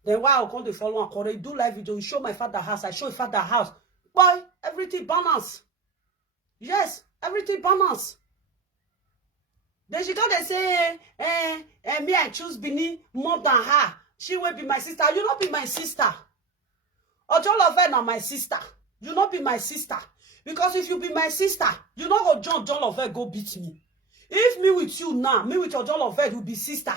Then why I'll come to follow and correct? Do live video. You show my father house. I show your father house. Boy, everything balance. Yes, everything balance. Then she come and say, me I choose Bini more than her. She will be my sister. You not be my sister. Or all of them are my sister. You not be my sister. Because if you be my sister, you not go John of her go beat me. If me with you now, me with your John of will be sister.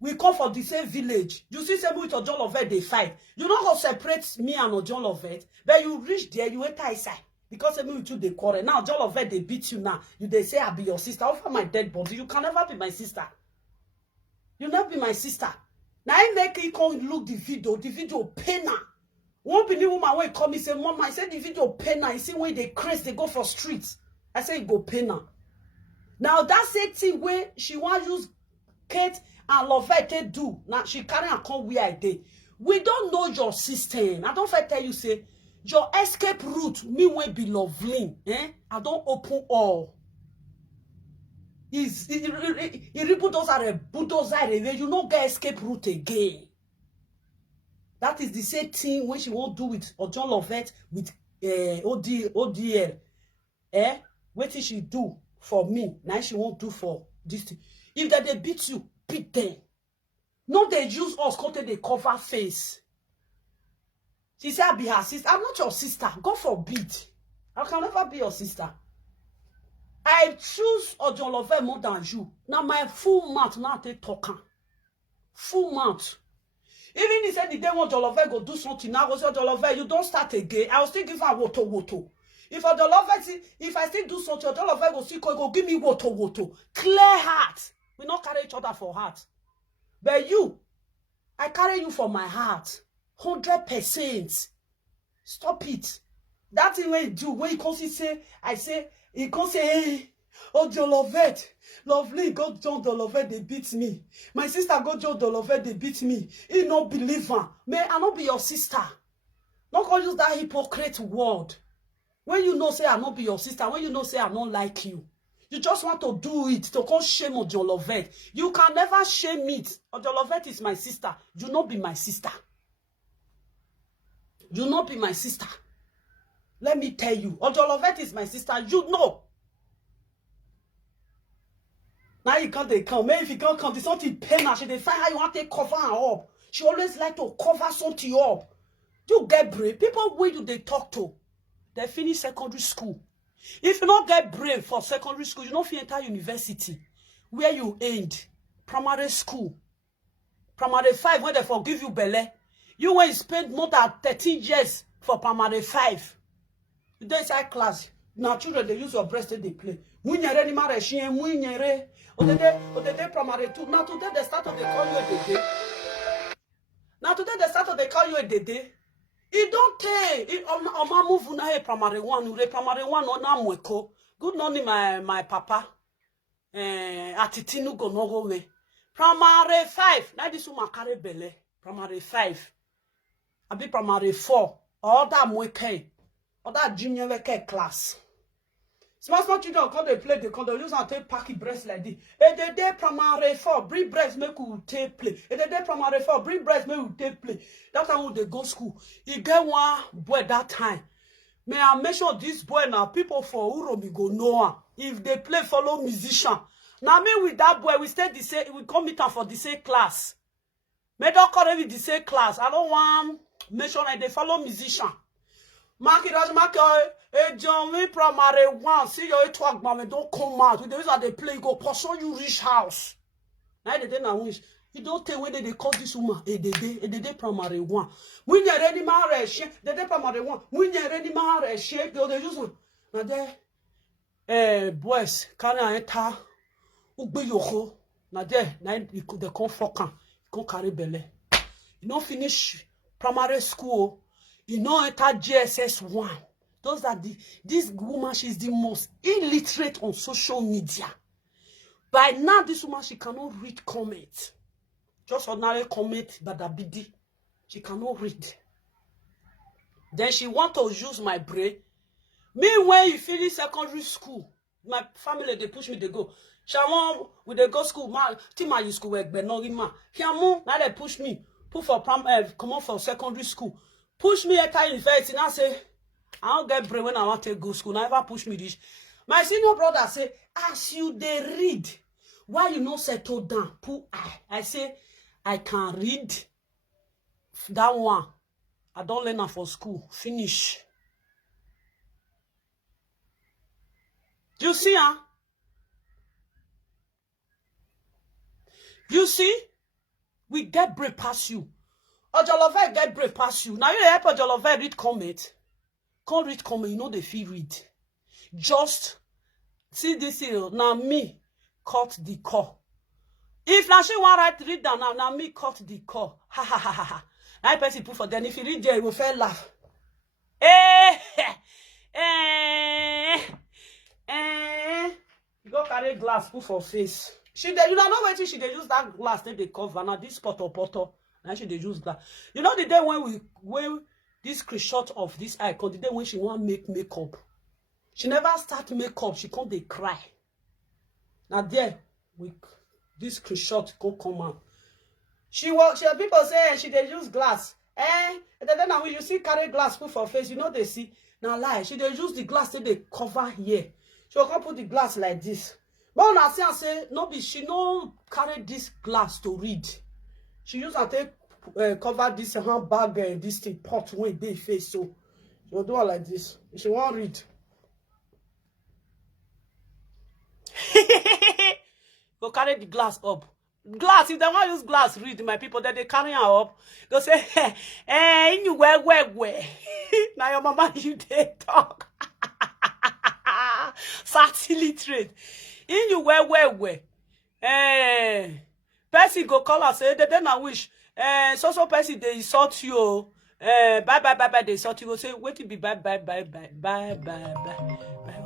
We come from the same village. You see, say me with your John of they fight. You not go separate me and your John of but you reach there, you enter inside. Because me with you they quarrel. Now all of it they beat you now. You they say I be your sister. Offer my dead body. You can never be my sister. You never be my sister. Now I make you come look the video pain her. One believe woman when come me say, Mama, I said the video pain her. You see when they crazy, they go for streets. I say it go pain her. Now that's the thing where she want use Kate and Lovette do. Now she carry and come where I did. We don't know your system. I don't tell you say your escape route me when be lovely. I don't open all. Is bulldozer you no get escape route again. That is the same thing when she won't do with John Lovette with ODL. What did she do for me? Now she won't do for this thing. If they beat you, beat them. No, they use us because they cover face. She said, I'll be her sister. I'm not your sister. God forbid. I can never be your sister. I choose Ojon Lovette more than you. Now my full mouth now they talking. Full mouth. Even he said the day when Ojon Lovette go do something, now I go say Ojon Lovette, you don't start again. I will still give her woto. If Ojon Lovette, if I still do something, Ojon Lovette go still go give me woto. Clear heart. We not carry each other for heart. But you, I carry you for my heart. 100%. Stop it. That thing when you do, when you come say, I say, you come say, hey, Ojon Lovette, lovely, God John Lovette, they beat me. My sister God John Lovette, they beat me. He no believer. May I not be your sister. Not gonna use that hypocrite word. When you know say I not be your sister, when you know say I not like you. You just want to do it to come shame Ojon Lovette. You can never shame it. Ojon Lovette is my sister. You not be my sister. You not be my sister. Let me tell you. Ojon Lovette is my sister. You know. Now you can't they come. Maybe if you can't come, there's something pain her. She they find how you want to cover her up. She always like to cover something up. You get brave. People where you they talk to. They finish secondary school. If you don't get brave for secondary school, you don't feel enter university. Where you end. Primary school. Primary 5, when they forgive you belle. You when you spend more than 13 years for primary 5. You don't inside class. Now children, they use your breast and they play. Munyere ni mare shien, munyere. Otede primary 2. Now today they start to they call you a dede. Now today they start to they call you a dede. It don't take. Oma move na he primary 1. Ure primary 1 na mweko. Good morning, my papa. Atitinu go no go me. Primary 5. Now this woman carry belle. Primary 5. I be primary 4. Or that mweke. Or that junior weke class. Small children come they play, they come they use and take packy breast like this. And the day primary 4, bring breast make you take play. And the day primary 4, bring breast make you take play. That time when they go school, he get one boy that time. May I mention this boy now? People for Uromi go know if they play follow musician. Now me with that boy, we stay the same. We come meet her for the same class. May don't call with the same class. I don't want mention like they follow musician. Mark John, we primary 1. See your talk, mama, don't come out. With the reason they play, go pursue you rich house. Now they don't wish. You don't tell when they call this woman a day primary 1. When you're ready, marriage, the day primary 1. When you're ready, marriage, they use one. Now there, boys, can I enter? Ugbe yoko. Now there, they come fucking, come carry belly. You don't finish primary school. You know enter GSS 1. Those are this woman, she's the most illiterate on social media. By now, this woman, she cannot read comments. Just ordinary comment, badabidi. She cannot read. Then she want to use my brain. Me, when you finish secondary school, my family, they push me, they go. Shamon, we they go school, Tima you school work, but no ma. Hiamu, now they push me. Put for come on for secondary school. Push me at time university. Now say, I don't get brain when I want to go school. Never push me this. My senior brother say, as you they read, why you not settle down? Put I say, I can read that one. I don't learn that for school. Finish. Do you see, huh? You see? We get break past you. Ojon Lovette get break past you. Now you help Ojon Lovette read comment. Can't read comment, you know they feel read. Just see this here. Now me cut the call. If now she want write read down now me cut the call. Ha ha ha ha ha. I person put for them. If you read there, you will fair laugh. You go carry glass put for face. She dey, you know wetin she dey use that glass take dey cover. Now this poto. Now she dey use glass. You know the day when this screenshot of this icon, the day when she want make makeup. She never start makeup, she can't dey cry. Now there, this screenshot come out. She people say she dey use glass. And then now when you see carry glass put for face, you know they see. Now lie, she dey use the glass till they cover here. She will come put the glass like this. But when I say no be she no carry this glass to read. She use and take cover this handbag this thing pot when they face so. She will do it like this. She won't read. Go carry the glass up. Glass, if they want use glass read, my people, then they carry her up. Go say, you where. Now your mama you dey talk. Fat illiterate. In you where. Person go call her say, then I wish. So person they insult you. Bye. They insult you. Go say, wait to be bye.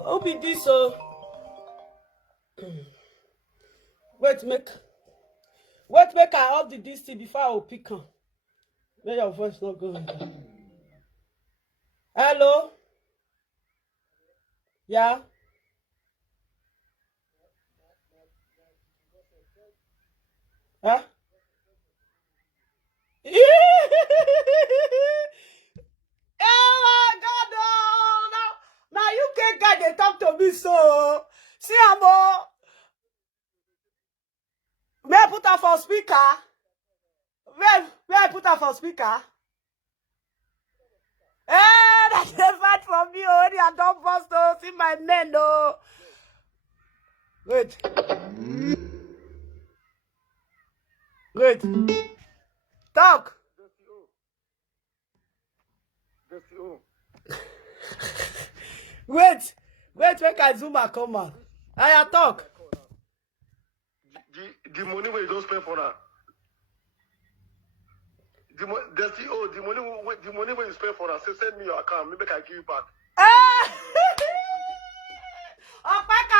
Oh, be this so. Wait, make I off the DC before I will pick her. Let your voice not go. Hello? Yeah? Huh? Oh my God! Oh, now you can't get they talk to me so. See, amo. May I put her for speaker? Where I put her for speaker? That's a fight for me already. I don't bust to see my name, no. Wait. Talk. Wait, make I zoom and come on. I talk. The money where you don't spend for her. The money where you spend for her. Say send me your account. Maybe I give you back. I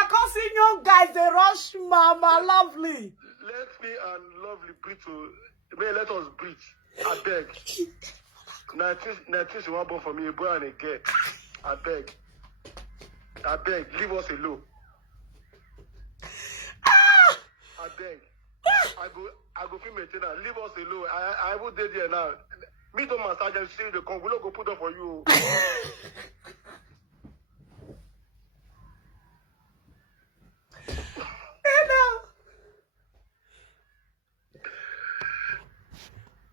can see young guys. They rush, mama, lovely. Let me and lovely breathe to. Let us breathe. I beg. Nothing you want born for me, a boy and a girl. I beg. Leave us alone. I beg. I go feel maintenance. Leave us alone. I will dead there now. Me don't massage and see the con. We don't go put up for you.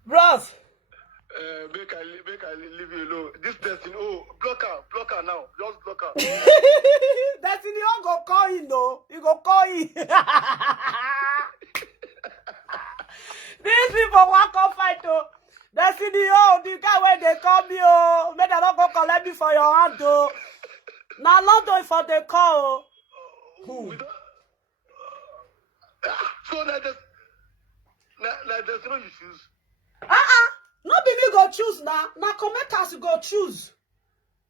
Bros. Make I leave you alone. This Destiny, block her now. Just block her. Destiny, you go call you, no. You go call you. These people want to fight, oh. Destiny, the guy where they call me, make them not go collect me for your hand, oh. Now, London for the call, Who? So like there's no issues. Not be me go choose now. Now commenters go choose.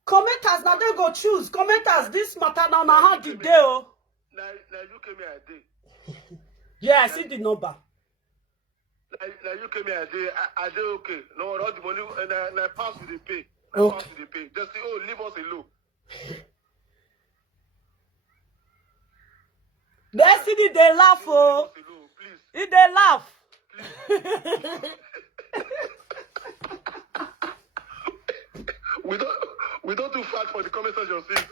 Commenters now they go choose. Commenters this matter now how the day oh. Now you came here a day. Yeah, I see the number. Now you came here a day. I day okay. No, all the money and I pass with the pay. Okay. Pass with the pay. Just say, leave us alone. Destiny they laugh oh. Leave us alone, please. If they laugh. We don't do fat for the comment section, sis.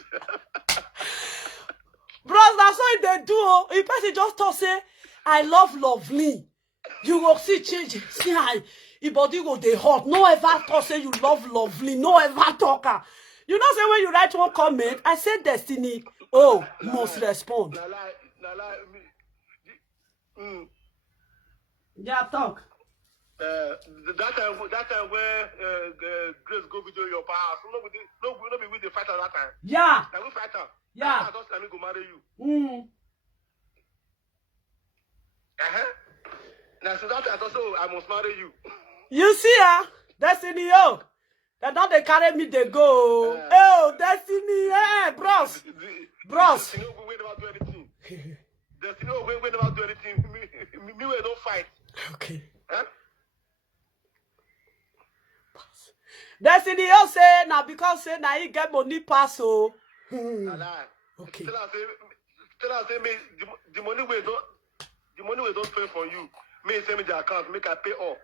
Bros, that's what they do. If person just talk say, I love lovely. You will see change. See how your body go they hot. No ever talk say you love lovely. No ever talk. You know say when you write one comment, I say Destiny. Must respond. Yeah, talk. That time where Grace go video your house, no be with the fighter that time. Yeah. I will fight her. Yeah. I thought I go marry you. Now so that I thought so I must marry you. You see, Destiny, oh. They don't they carry me, they go. Oh, Destiny, yeah, bros. Bros. Destiny will never do anything. Destiny will never do anything. Me we don't fight. Okay. Huh? Destiny, you say, now because say, now you get money pass, oh. Okay. Tell her say me the money we don't pay for you. Me send me the account, make I pay all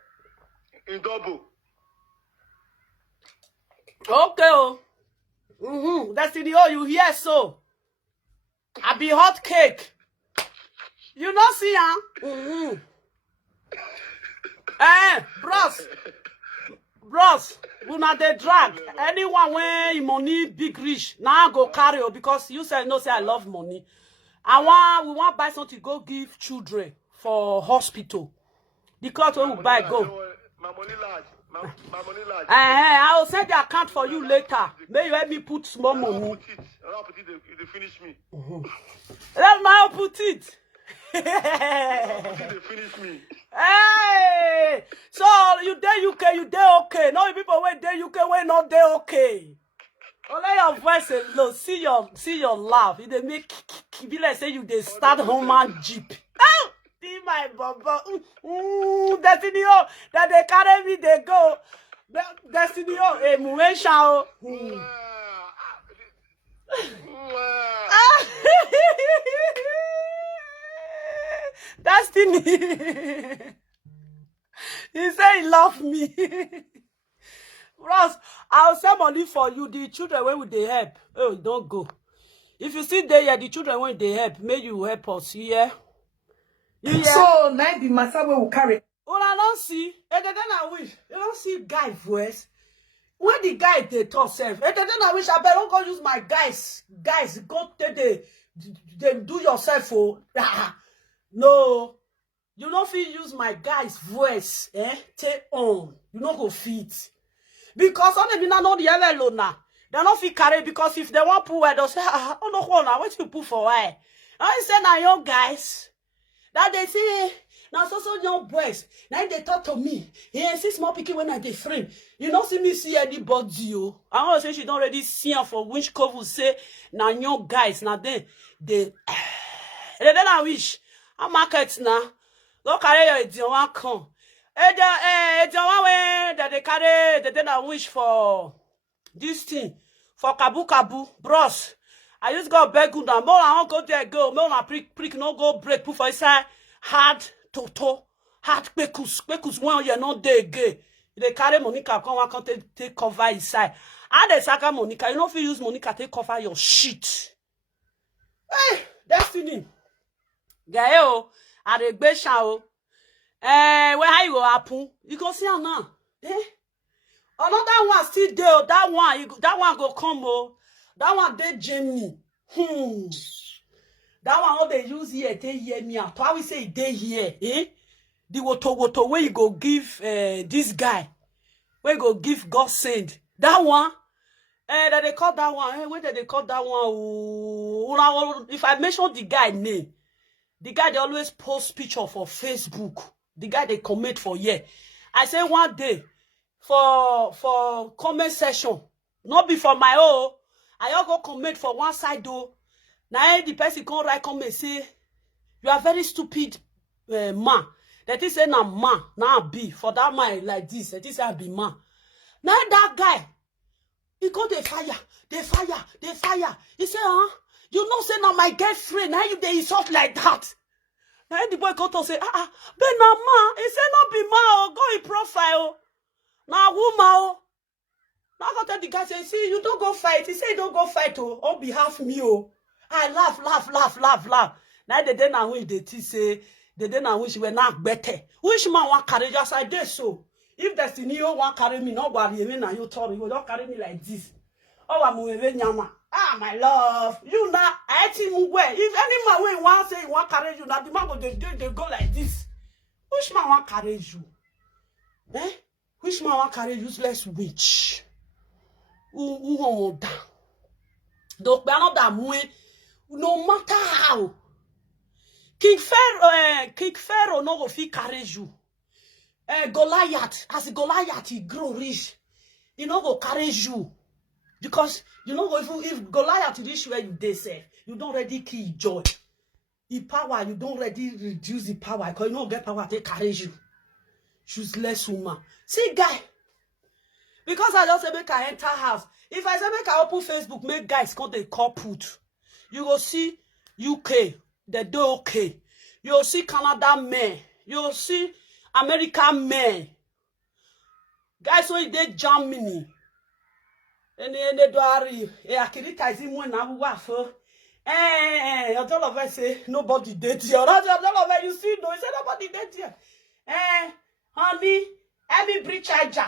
in double. Okay, oh. Destiny, oh, you hear so? I be hot cake. You not see, huh? Bros, we not dey drag. Anyone when money big rich, now go carry you because you say no say I love money. We want buy something go give children for hospital. The cloth when we buy go. My money large. My money large. I will send the account for you later. May you help me put small money. I'll put it. They finish me. Let me put it. They finish me. Hey, so you there UK, you there okay? No people wait there UK, wait not there okay. Only your voice alone. See your laugh. It they make be like say you they start home jeep. Oh, see my baba. Destiny, oh, that they carry me, they go. Destiny, oh, muensha, Destiny. He said he love me. Ross, I'll send money for you. The children when will they help? Oh, don't go. If you sit there, the children when they help, may you help us. Yeah. So now the matter will carry. Oh, I don't see. And then I wish you don't see guy voice. When the guy they talk self, and then I wish I better don't go use my guys. Guys, go they do yourself for. No, you don't feel use my guy's voice. Take on. You don't go fit. Because on the not the other alone now. They don't feel carry because if they want put where they say, oh no, now what you put for why? I say now young guys that they say now so young boys now they talk to me. He insists more picking when I dey frame. You don't see me see anybody. I want to say she don't already see her for which cove will say now young guys now they then I wish I market now. Go carry your idiot one come. The one way that they carry the then I wish for this thing for kabu bros. I just got beg good now. More I won't go there go. More I prick no go break put for inside hard toto hard pekus when you're not there gay. They carry Monica come and come take cover inside. And they saka Monica. You know if you use Monica take cover your shit. Hey, Destiny. Gayo, I regbe shao. Where how you go happen? You go see her now. Another one still there. That one go come. That one dey Germany. That one all they use here. They hear me out. How we say they here? The woto where you go give this guy. Where you go give God send. That one. That they call that one. Where did they call that one? If I mention the guy name, the guy they always post picture for Facebook. The guy they comment for here. I say one day for comment session, not be for my own. I all go comment for one side though. Now the person come right comment say you are very stupid man. That is say na man now be for that man like this. That is say be man. Now that guy he go the fire. He say you know say now my girlfriend now you they insult like that. Now the boy come to say, but na man. He say not be man, go in profile. Now woman. Now I go tell the guy say, see, you don't go fight. He say you don't go fight on behalf of me. I laugh. Now the day now when they say the day now when she were not better. Which man want carry just like this so? If Destiny you want carry me, not worry me now you told me, you don't carry me like this. Oh, I'm moving nyama. My love, you now I think where if any man when want say you want carry you now the man go they go like this. Which man want carry you? Eh? Which man want carry useless witch? Who down? Donc, no matter how. King Pharaoh no go fit carry you. Goliath, as Goliath he grow rich, he no go carry you. Because you know if Goliath reach where you dey say, you don't ready kill joy. The power, you don't ready reduce the power, because you don't get power to carry you. Useless woman. See, guy, because I just say make I enter house. If I say make I open Facebook, make guys come they call put. You go see UK, they do okay. You will see Canada men. You will see American men. Guys, when they Germany. And they do akirita is in one now. All of us say nobody did here. All of us you see no, say nobody did here. Honey, every bridge charger.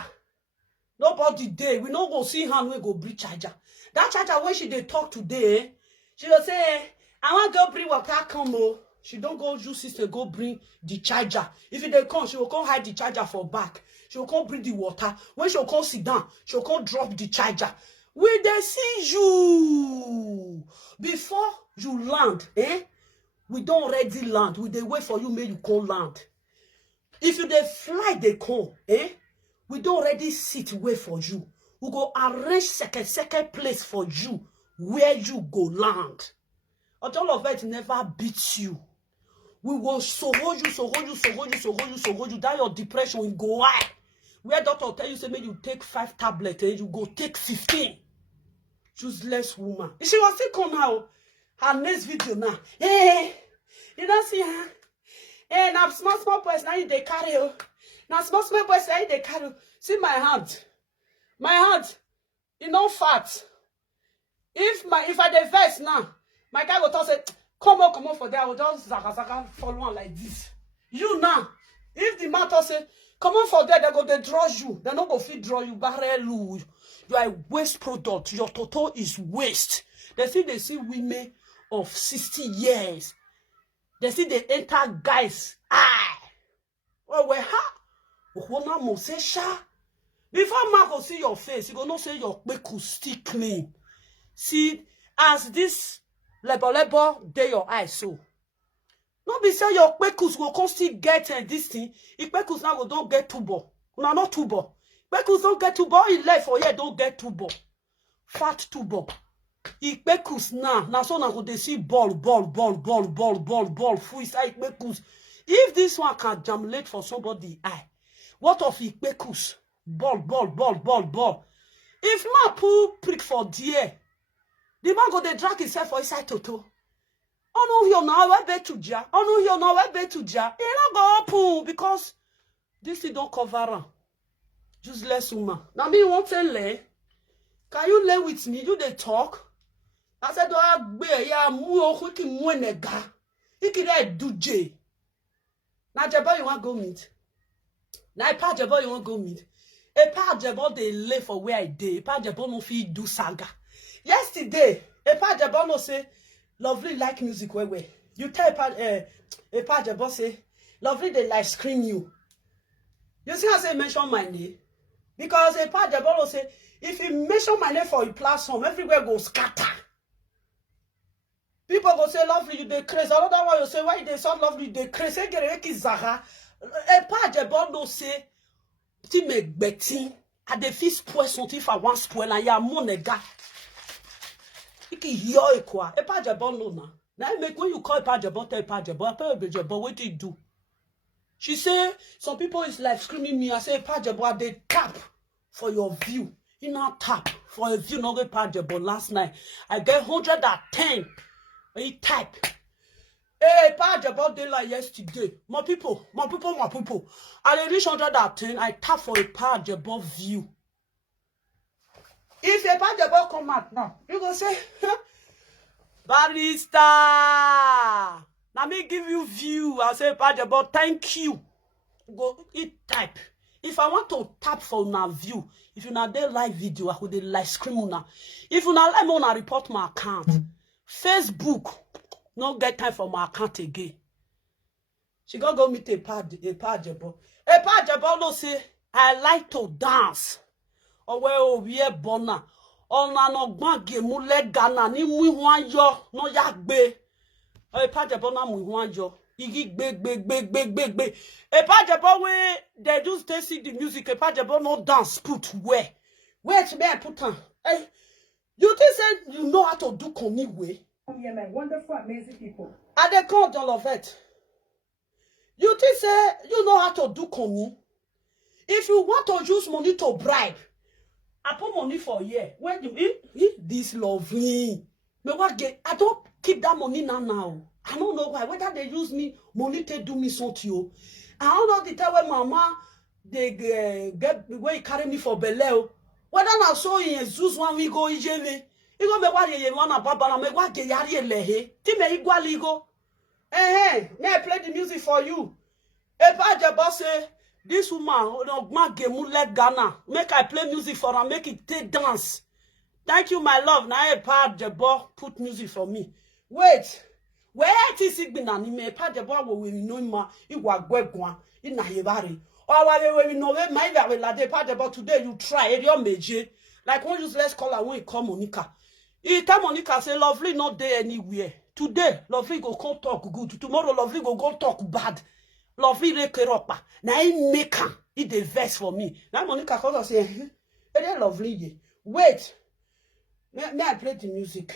Nobody did. We no go see her we go bridge charger. That charger when she dey talk today, she will say, I want to go bring water come o. She don't go use sister go bring the charger. If they come, she will come hide the charger for back. She will come bring the water. When she will come sit down, she will come drop the charger. When they see you before you land, we don't already land. We they wait for you, make you come land. If you they fly, they come, we don't already sit wait for you. We go arrange second place for you where you go land. All of it never beats you. We will so hold you. That your depression will go high. Where doctor tell you, say, maybe you take 5 tablets and you go take 15. Useless woman. She was still come now. Her next video now. Hey, you don't see her? Hey, now small boys now they carry you. Now small boys now they carry you. See my hand. My hand, you know fat. If I dey vex now, my guy will talk say, come on for there. I will just zaka follow on like this. You now, if the man talk say, come on for there, they draw you. They no go fit draw you. Barelu. You are a waste product. Your total is waste. They see women of 60 years. They see they enter guys. Well, before man go see your face, he go not say your kpeku still clean. See, as this labor dey your eyes so. Not be say your kpekus will come still get this thing. If kpekus now go don't get tubo. Una not tubo. Kpekus don't get tubo. He left for here don't get tubo. Fat tubo. If kpekus now so now go they see ball. Full inside kpekus. If this one can jamulate for somebody eye, what of kpekus? Ball. If man pull prick for dear, the man go they drag himself for inside toto. Oh no, here now we bet to ja. He not go open because this thing don't cover her. Useless woman. Now me want to lay. Can you lay with me? You they talk. I said, do I be ya mu quick nega. You can do J. Now Jabo you want go meet. Now pa Jabo you want go meet. A pa Jabo they lay for where I dey. Pa Jabo no fit do saga. Yesterday, a pa Jabo no say. Lovely like music where you tell a part Jabo say lovely they like scream you. You see how I say mention my name? Because a part Jabo say if you mention my name for a platform, everywhere goes scatter. People go say lovely, you dey crazy. Another one you say why they so lovely, they crazy. A part Jabo no say ti make betting at the fist spoil something for one spoil and ya monega. A pajabon no na. Now make when you call pajabon, tell pajabon, what do you do? She say some people is like screaming me. I say pajabon, they tap for your view. You not tap for a view. No get pajabon last night. I get 110. He type. Hey, pajabon they like yesterday. My people. I dey reach 110. I tap for a pajabon view. If a pajabo come out now, you go say, Barista. Now me give you view. I say pajabo, thank you. Go eat type. If I want to tap for na view, if you not there live video, I would like scream now. If you not let me on report my account, Facebook, no get time for my account again. She go meet a pajabo. A pajabo no say, I like to dance. Owe owie bona. Ona no gbage mu le Ghana ni mu ihuan yo no ya gbe. E pa jebo na mu ihuan yo. Igi gbe. E pa jebo we they just see the music. E pa jebo no dance put where? Wait me I put on. Hey, you think say you know how to do koni way? Yeah, man, wonderful, amazing people. And they call all of it. You think say you know how to do koni? If you want to use money to bribe, I put money for a year. When you this lovely, me what get? I don't keep that money now. I don't know why. Whether they use me money to do me something. I don't know the time when mama they get where you carry me for beleo. Whether I saw in Jesus one we go ijele. You go me what you want baba na me what get yari lehe. Ti me igwali go. May I play the music for you? If I just say. This woman, let Ghana. Make I play music for her, make it take dance. Thank you, my love. Now a part the boy put music for me. Wait. Where is it been anime? Part the boy will know ma it was gwegwan in Nahibari. Or we know my very lade part the boy today you try it your major. Like one useless caller when you call Monica. It time Monica say lovely not there anywhere. Today, lovely go come talk good. Tomorrow, lovely go talk bad. Lovely rekeropa. Now I make her. It the verse for me. Now Monica calls say, "Hey, lovely. Wait. May I play the music?"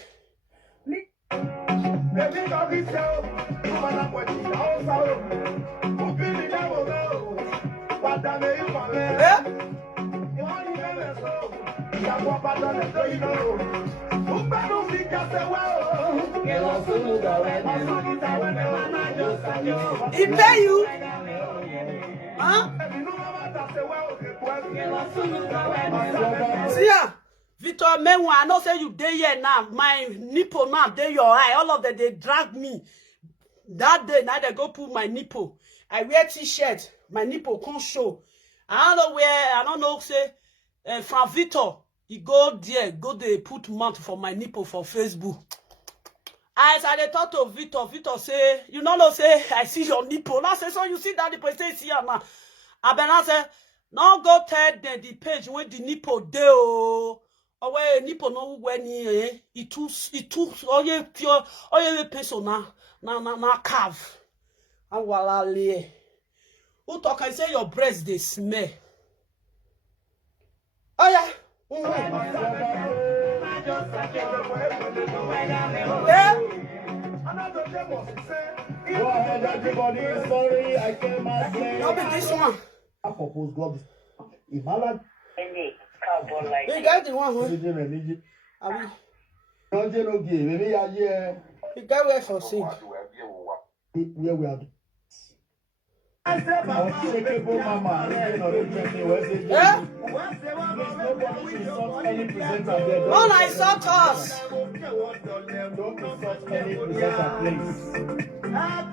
He pay you? Huh? See ya. Victor Menwa, I know say you dey here now. My nipple now, dey your eye. All of them, they drag me. That day, now they go put my nipple. I wear t-shirt. My nipple can't show. I don't know where, I don't know, say, from Victor, he go there, they put mount for my nipple for Facebook. As I talk to Victor, Victor say, you know, say, I see your nipple. I say, so you see that nipple, say, see her now. I say, no go tell the page when the nipple dey oh. Or where nipple no when it too oh yeah pure oh yeah pencil na carve. And voila le. Who talk I say your breast they smell. Oh yeah. Yeah. Go ahead, everybody. Sorry, I came out late. I'll be this one. I propose gloves. Imala. You got the one, huh? Don't you know, maybe you got where for sing. Where we are. Unshakable mama. Yeah? Nobody should insult any presenter there. One I saw us. Don't insult any presenter, please. God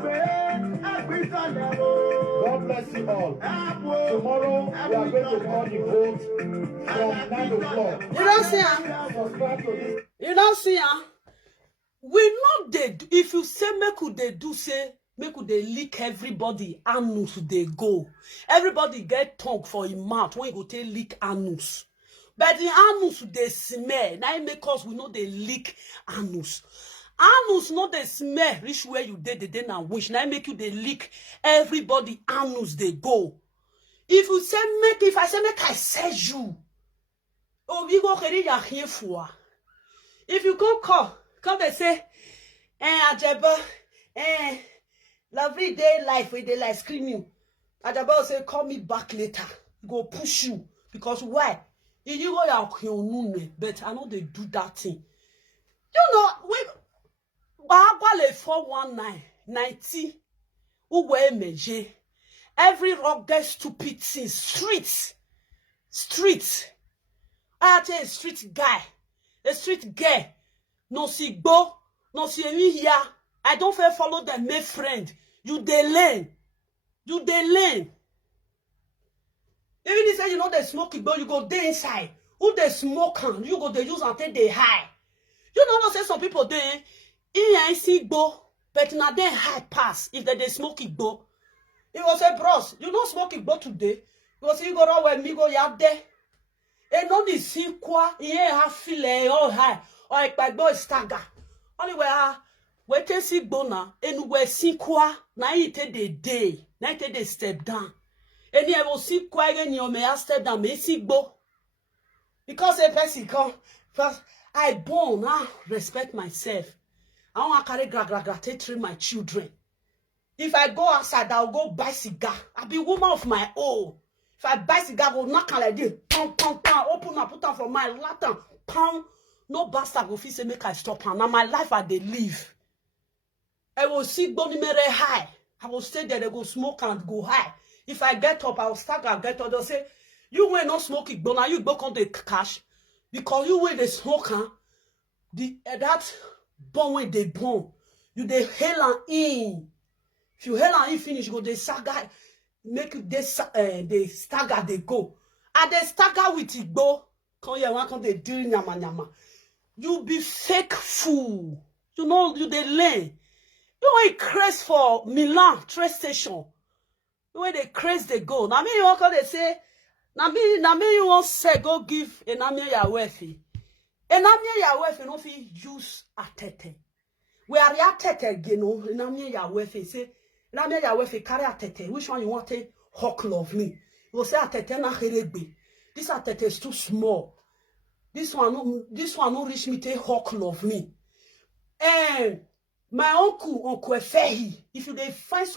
bless you all. Tomorrow we are going to call the vote from 9 o'clock. You don't see her. Subscribe to this. You don't see her. We know they. If you say make they do say make they leak everybody anus they go. Everybody get tongue for him mouth when you go take leak anus. But the anus they smell. Now it make us we know they leak anus. Anus not they smell. Reach where you did the day now wish. Now make you they leak everybody anus they go. If you say make if I say make I say you. Oh we go carry your here for. If you go call they say Ajaba lovely day life with the life screaming. Ajaba say call me back later. Go push you because why? If you go your but I know they do that thing. You know we. Bagwale 419 90 uwe meje every rugged stupid thing street I tell a street guy a street girl no see go no see any here I don't fair follow them my friend you dey learn even if say you know they smoke it but you go dey inside who they smoke and you go they use until they high you know say some people dey see go, but now they high pass if they smoke it go. He was say, bros, you don't smoke it go today. Because you go on where me go ya there. And no ni si kwa, ye ha file all high. Or a bagbo stagger. Only where we can see bona, and we si kwa, na ite de day, na ite de step down. And ye will see kwa again, you may step down, may see bo. Because a person come, first, I born, respect myself. I want to carry graduate treat my children. If I go outside, I'll go buy cigar. I'll be woman of my own. If I buy cigar, I will knock like this. Pam, pam, pam. Open up, put on for my lantern. Pam. No bastard will say make I stop. Now my life I dey live. I will see body mere high. I will stay there. They go smoke and go high. If I get up, I will start and get up. They'll say, you will not smoke it, but now you go on the cash. Because you will the smoke, that bone when they burn. You dey hail and in. If you hail and in finish, you go the saga. Make this the stagger they go. And they stagger with it go. Come here, one come they do nyama nyama. You be fake fool. You know you they lay. You ain't craze for Milan train station. You ain't they craze they go. Now me you want they say. Now me you want say go give a namie ya wealthy. A namie ya wealthy no fi use a tete. We are ya tete again no. A namie ya wealthy say. Namie ya wealthy carry a tete. Which one you want to hawk love me? You say a tete na herebe. This a tete is too small. This one no reach me to hawk love me. And my uncle Efehi, if you dey find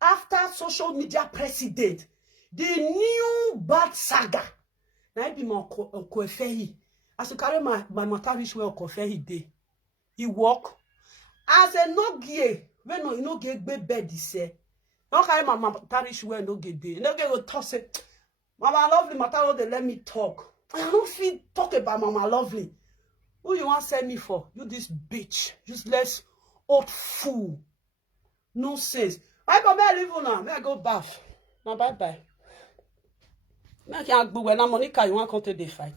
after social media president, the new bad saga. Now I be my uncle Efehi. As you carry my matter reach where Uncle Efehi dey, he walk as a no gear. When no, you no get bed say. Don't carry my matter reach where no get dey. No get go talk say, Mama Lovely matter no dey let me talk. I don't feel talk about Mama Lovely. Who you want to send me for? You this bitch. Useless old fool. No sense. I go back leave now. May I go bath. Now bye bye. Make you go when Monica you want to come to the fight.